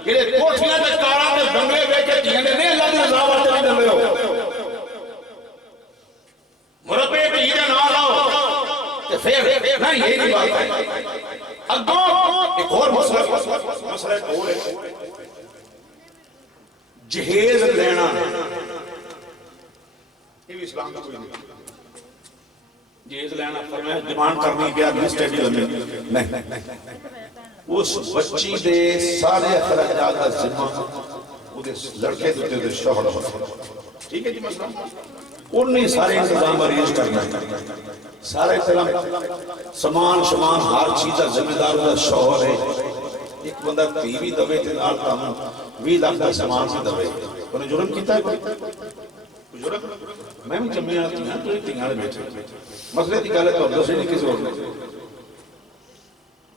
کہ کوٹھیاں تے کاراں تے بنگلے ویکھ کے دینے نہیں اللہ دی رضا واسطے نہیں دے ہو مربے تے یہ نہ لاؤ تے پھر نہ یہ نہیں بات ہے اگوں ایک اور مسئلہ اور ہے جہیز لینا یہ بھی اسلام کا کوئی نہیں جہیز لینا فرمایا ڈیمانڈ کرنی گیا لسٹے بھی نہیں اس بچی دے سارے اخراجات کا ذمہ لڑکے دے شوہر ٹھیک ہے جی مسئلہ انہیں سارے انتظام ارینج کرنا ہے سارے انتظام سامان شمان ہر چیز کا ذمہ دار شوہر ہے ایک بندہ ٹی وی دبے تے نال تانوں 20 لاکھ دا سامان سی دبے انہیں جرم کیتا ہے کوئی جرم میں بھی جمعیاں تیاں تو تیاں دے بیٹھے مسئلے دی گل ہے تو دوسرے نہیں کسی اور نے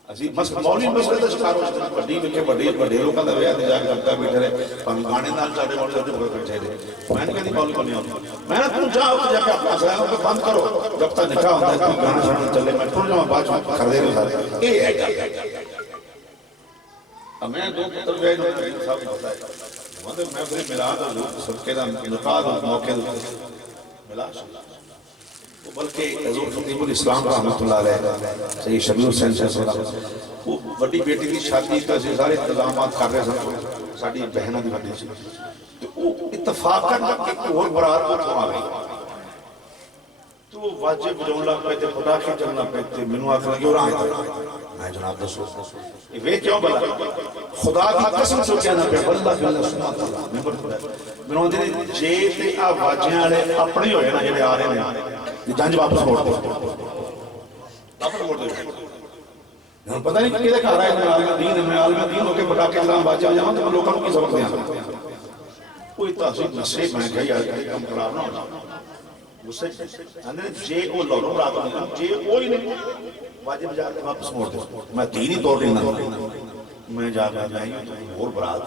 اسی مولوی مسئلے دا شکار ہو جاتے ہیں بڑی وکھے بڑے لوکاں دا ویاہ تے جا کے لگتا بیٹھے رہے پاویں گانے نال چاڑے موڑ تے بیٹھے رہے میں نے کہی مولوی بنیا میں نے تم جاؤ جا کے اپنا سلام کو بند کرو جب تک نکاح ہوتا ہے کوئی گانا شانا چلے میں ٹر جاؤں بعد میں خریدے نہیں سارے یہ ہے گل اب میں دو پتر گئے نو صاحب بتا ہے میں اپنے میلاد حضور صدقے دا نکاح دا موقع ملا بلکہ حضور خطیب الاسلام رحمت اللہ علیہ سید شبیر حسین صلی اللہ علیہ وسلم وہ بڑی بیٹی کی شادی کا سارے انتظامات کر رہے سن ساڑی بہنہ دی بڑی سی تو اتفاقاً ایک اور برات کو آ گئی تو واجب جون لگ پہ تے خدا کی چلنا پہ تے منو آکھ لگی اور آئے تھا میں جناب دسو یہ کیوں بلا خدا کی قسم سو کہنا پہ واللہ باللہ سبحانہ اللہ منو آدھے جے تے آ واجیاں والے اپنے ہوئے نا جڑے آ رہے ہیں جانج واپس موڑ دے واپس موڑ دے پتہ نہیں کہ کہہ رہا ہے میں عالم دین ہو کے بٹا کے اسلام باجا جاؤں تو لوگوں کو کی سبق دیا کوئی تحصیل نصیب میں کہی آج کم خراب نہ ہونا اس سے اندر جے او لورو رات نہیں جے او ہی نہیں واجب جا کے واپس موڑ دے میں دینی طور نہیں میں جا کے جائیں اور برات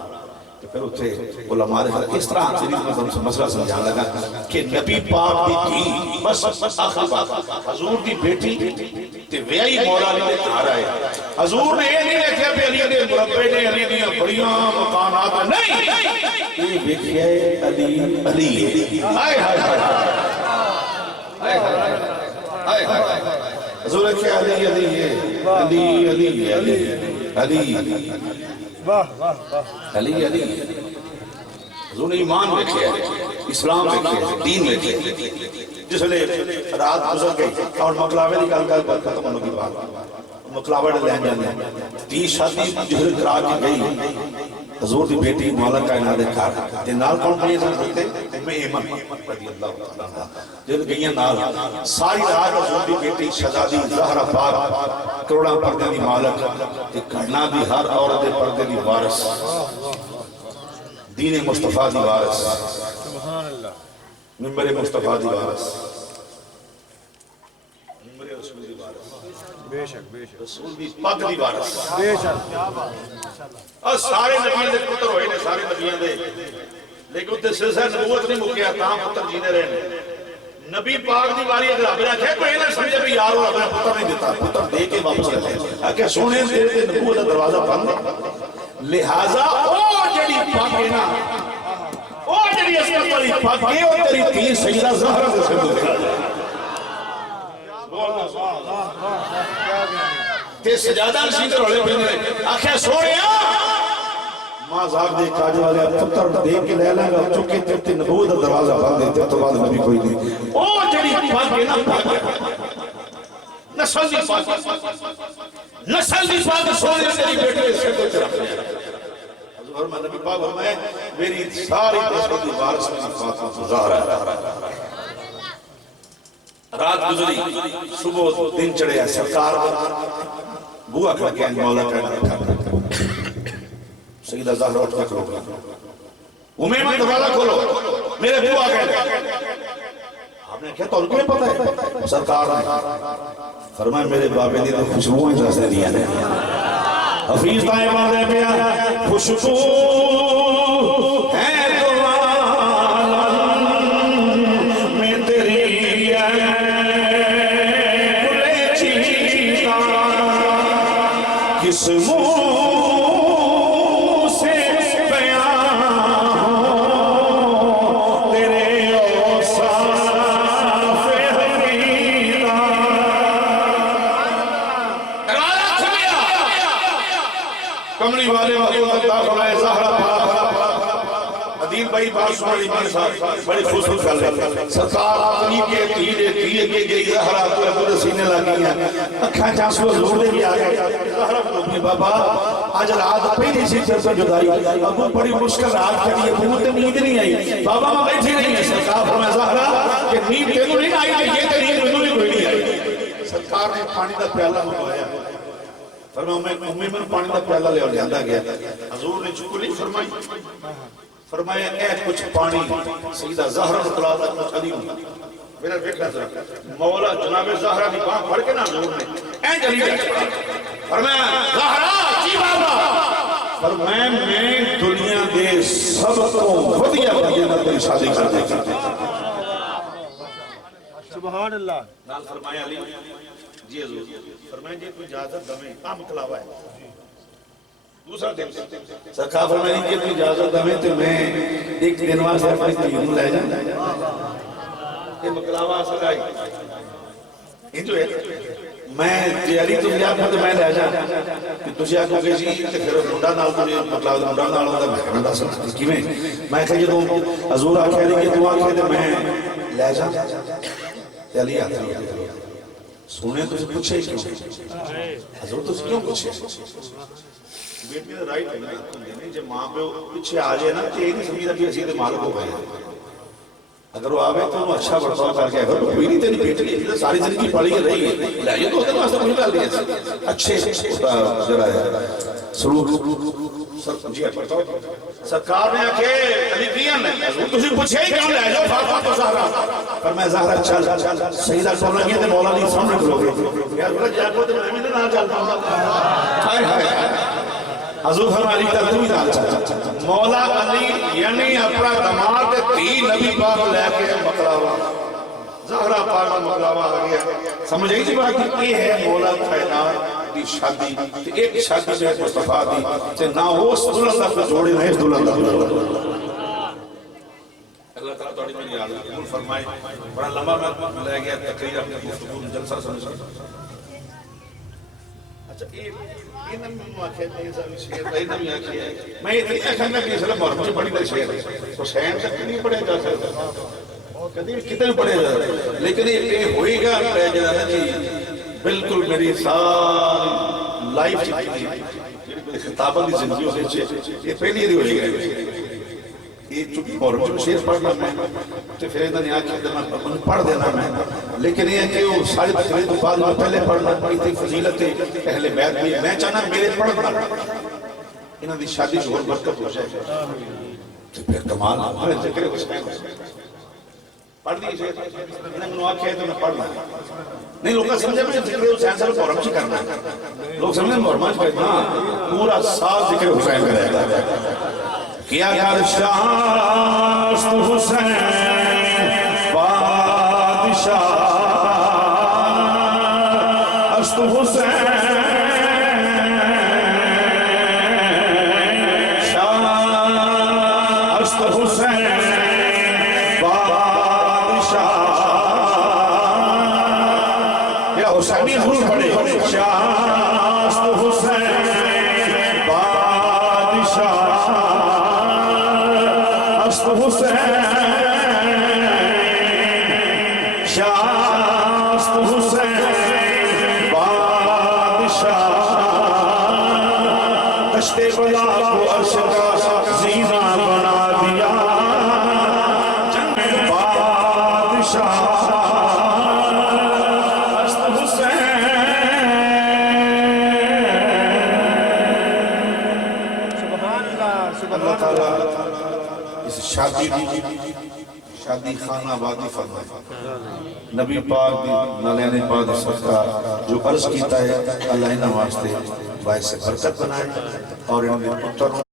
تو پھر اتھے علماء دے اس طرح سے مسئلہ سمجھان لگا کہ نبی پاک دی تھی بس آخری بات حضور دی بیٹی تے ویائی مولا علی نے کہا ہے حضور نے یہ نہیں دیکھا پہ علی نے مربع نے علی نے بڑیاں مکانات نہیں یہ دیکھیا ہے علی ہائے ہائے ہائے ہائے حضور نے کہا علی علی علی علی واہ واہ واہ علی علی حضور نے ایمان دیکھے اسلام دیکھے دین دیکھے جس لئے رات گزر گئی اور مقلاوے نکال کر ختم ہونے کی بات مقلاوے لین جانے تی شادی جہر کرا کے گئی حضور دی بیٹی مولا کائنات دے گھر تے نال کون گئی سن ہوتے میں ایمن رضی اللہ تعالیٰ جن گئیاں نال ساری رات حضور دی بیٹی شہزادی زہرا پاک کروڑا پردے دی مالک تے گھرنا دی ہر عورت دے پردے دی وارث دین مصطفیٰ دی وارث سبحان اللہ منبر مصطفیٰ دی وارث منبر رسول دی وارث بے شک بے شک رسول دی پاک دی وارث بے شک اور سارے نبیوں دے پتر ہوئے نے سارے نبیوں دے لیکن اتنے سلسلہ نبوت نہیں مکیا تاں پتر جینے رہے نبی پاک دی باری اگر رب رکھے کوئی نہ سمجھے بھی یار وہ اپنا پتر نہیں دیتا پتر دے کے واپس رکھے اگر سونے تیرے تے نبوت دا دروازہ بند لہذا او جڑی پاک ہے نا او جڑی اسمت والی پاک ہے او تیری تین سیدہ زہرہ سے سمجھ دکھا جائے تے سجادہ نشین کر رولے پہنے آخر سونے ماں زاگ دے کاجو والے پتر دے کے لے لیں گا چکے تیرے نبوت دا دروازہ بند دیتے تو بعد نبی کوئی نہیں او جڑی پاک ہے نا پاک ہے نسل دی پاک نسل دی پاک سونے تیری بیٹے سے تو چرا حضور میں نبی پاک فرمائے میری ساری نسل دی وارث میں فاطمہ زہرا رات گزری صبح دن چڑھے سرکار بوا کر کے مولا کہنا سیدہ زہرا اٹھ کے کھلو امیمہ دروازہ کھولو میرے بوا کہنا آپ نے کہا تو ان کو پتہ ہے سرکار نے فرمائے میرے بابے نے تو خوشبو ہی جیسے دیا ہے حفیظ تائیں بارے پیا خوشبو ہے میں تیری کلے چیزاں کس کملی والے عدیل بھائی بات سنائی بان صاحب بڑی خوشبو کر لیں سرکار آنی کے تیرے کے گئی زہرا تو ابو سینے لگی ہیں اکھاں چانسو زور دے بھی آگئے زہرا کو بابا آج رات پہلی سی چل سے جدائی ابو بڑی مشکل رات کری ہے ابو تے نیند نہیں آئی بابا میں بیٹھی نہیں ہے سرکار فرمائے زہرا کہ نیند تینوں نہیں آئی یہ تے نیند نہیں کوئی نہیں آئی سرکار نے پانی دا پیالہ منگوایا فرمایا میں امی میں پانی دا پیالہ لے آندا گیا حضور نے چکو نہیں فرمائی فرمایا اے کچھ پانی سیدہ زہرا مطلع تک علی میرا بیٹا ذرا مولا جناب زہرا کی باں پھڑ کے نہ حضور نے اے جلی فرمایا زہرا جی بابا فرمایا میں دنیا دے سب تو ودیا بندے نال تیری شادی کر دے سبحان اللہ نال فرمایا علی جی حضور فرمایا جی کوئی اجازت دمیں کا مطلب ہے دوسرا دن سرکار فرمایا کہ کوئی اجازت دمیں تو میں ایک دن واسطے اپنی تین لے جاؤں یہ مقلاوہ سکائی یہ جو ہے میں جیاری تو یا پھر میں لے جاؤں کہ تجھے آگو کہ جی کہ پھر منڈا نال تو مقلاوہ منڈا نال ہوتا میں کہنا دا سکتا کی میں کہا جدو حضور آکھے رہی کہ دعا کہے تو میں لے جاؤں علی آتی ہے سونے تو پوچھے ہی کیوں حضور تو کیوں پوچھے بیٹی نے رائٹ ہے جب ماں پہ پیچھے آ جائے نا کہ نہیں سمجھتا کہ اسی مالک ہو گئے اگر وہ آوے تو انہوں اچھا برتاؤ کر کے اگر کوئی نہیں تیری بیٹی ہے ساری زندگی پڑھی رہی ہے لائیے تو ہوتے واسطے کوئی گل نہیں اچھے جرا ہے سلوک جی برتاؤ سرکار نے آکھے علی کیا نے حضور تسی پوچھے ہی کیوں لے جاؤ فاطمہ تو زہرا پر میں زہرا چل سیدہ ٹولنا گیا تے مولا علی سامنے کھلو گئے یار بڑا جا کو تے میں نہیں نہ چلتا ہوں ہائے ہائے حضور فرمایا علی تک تو ہی نال چل مولا علی یعنی اپنا دماغ تی نبی پاک لے کے مقلاوہ زہرا پاک مقلاوہ آ گیا سمجھ آئی جی بات کہ یہ ہے مولا کائنات دی شادی ایک شادی میں مصطفیٰ دی کہ نہ ہو اس دلہن دا جوڑے نہ اس دلہن دا اللہ تعالیٰ توڑی میں یاد ہے فرمائے بڑا لمبا میں لے گیا تقریر اپنے گفتگو جلسہ سمجھ اچھا یہ نمی آکھے میں اتنی اکھانا کہ اسلام محرم سے بڑی در شہر ہے حسین تک نہیں پڑھے جا سکتا کتنے پڑھے جا سکتا لیکن یہ ہوئی گا پڑھے جا سکتا بالکل میری ساری لائف چکی خطابہ دی زندگی ہوئی چھے یہ پہلی دی ہوئی گئی یہ چکی محرم سے شیر پڑھنا میں تو پھر ادھا نہیں آکھے میں پڑھ دینا میں لیکن یہ کہ وہ ساری تقریر تو بعد میں پہلے پڑھنا پڑی تھی فضیلت پہلے بیعت بھی میں چاہنا میرے پڑھنا انہوں نے شادی جو اور برکت ہو جائے تو پھر کمال ہمارے ذکر حسین پڑھ دیجئے انہوں نے آکھے تو میں پڑھنا نہیں لوگا سمجھے میں ذکر حسین صرف محرم سے کرنا ہے لوگ سمجھے محرم سے کرنا پورا سال ذکر حسین کا رہتا ہے کیا کر شاست حسین بادشاہ است حسین شاہ است حسین بادشاہ یا حسینی ضرور پڑھے شاہ است حسین بادشاہ است حسین شاست حسین بادشاہ دشت بلا کو عرش کا زینہ بنا دیا بادشاہ است حسین سبحان اللہ سبحان اللہ تعالیٰ اس شادی خانہ آبادی فرمائے نبی پاک دی نالین پاک دی صدقہ جو عرض کیتا ہے اللہ انہاں واسطے باعث برکت بنائے اور انہوں نے پتر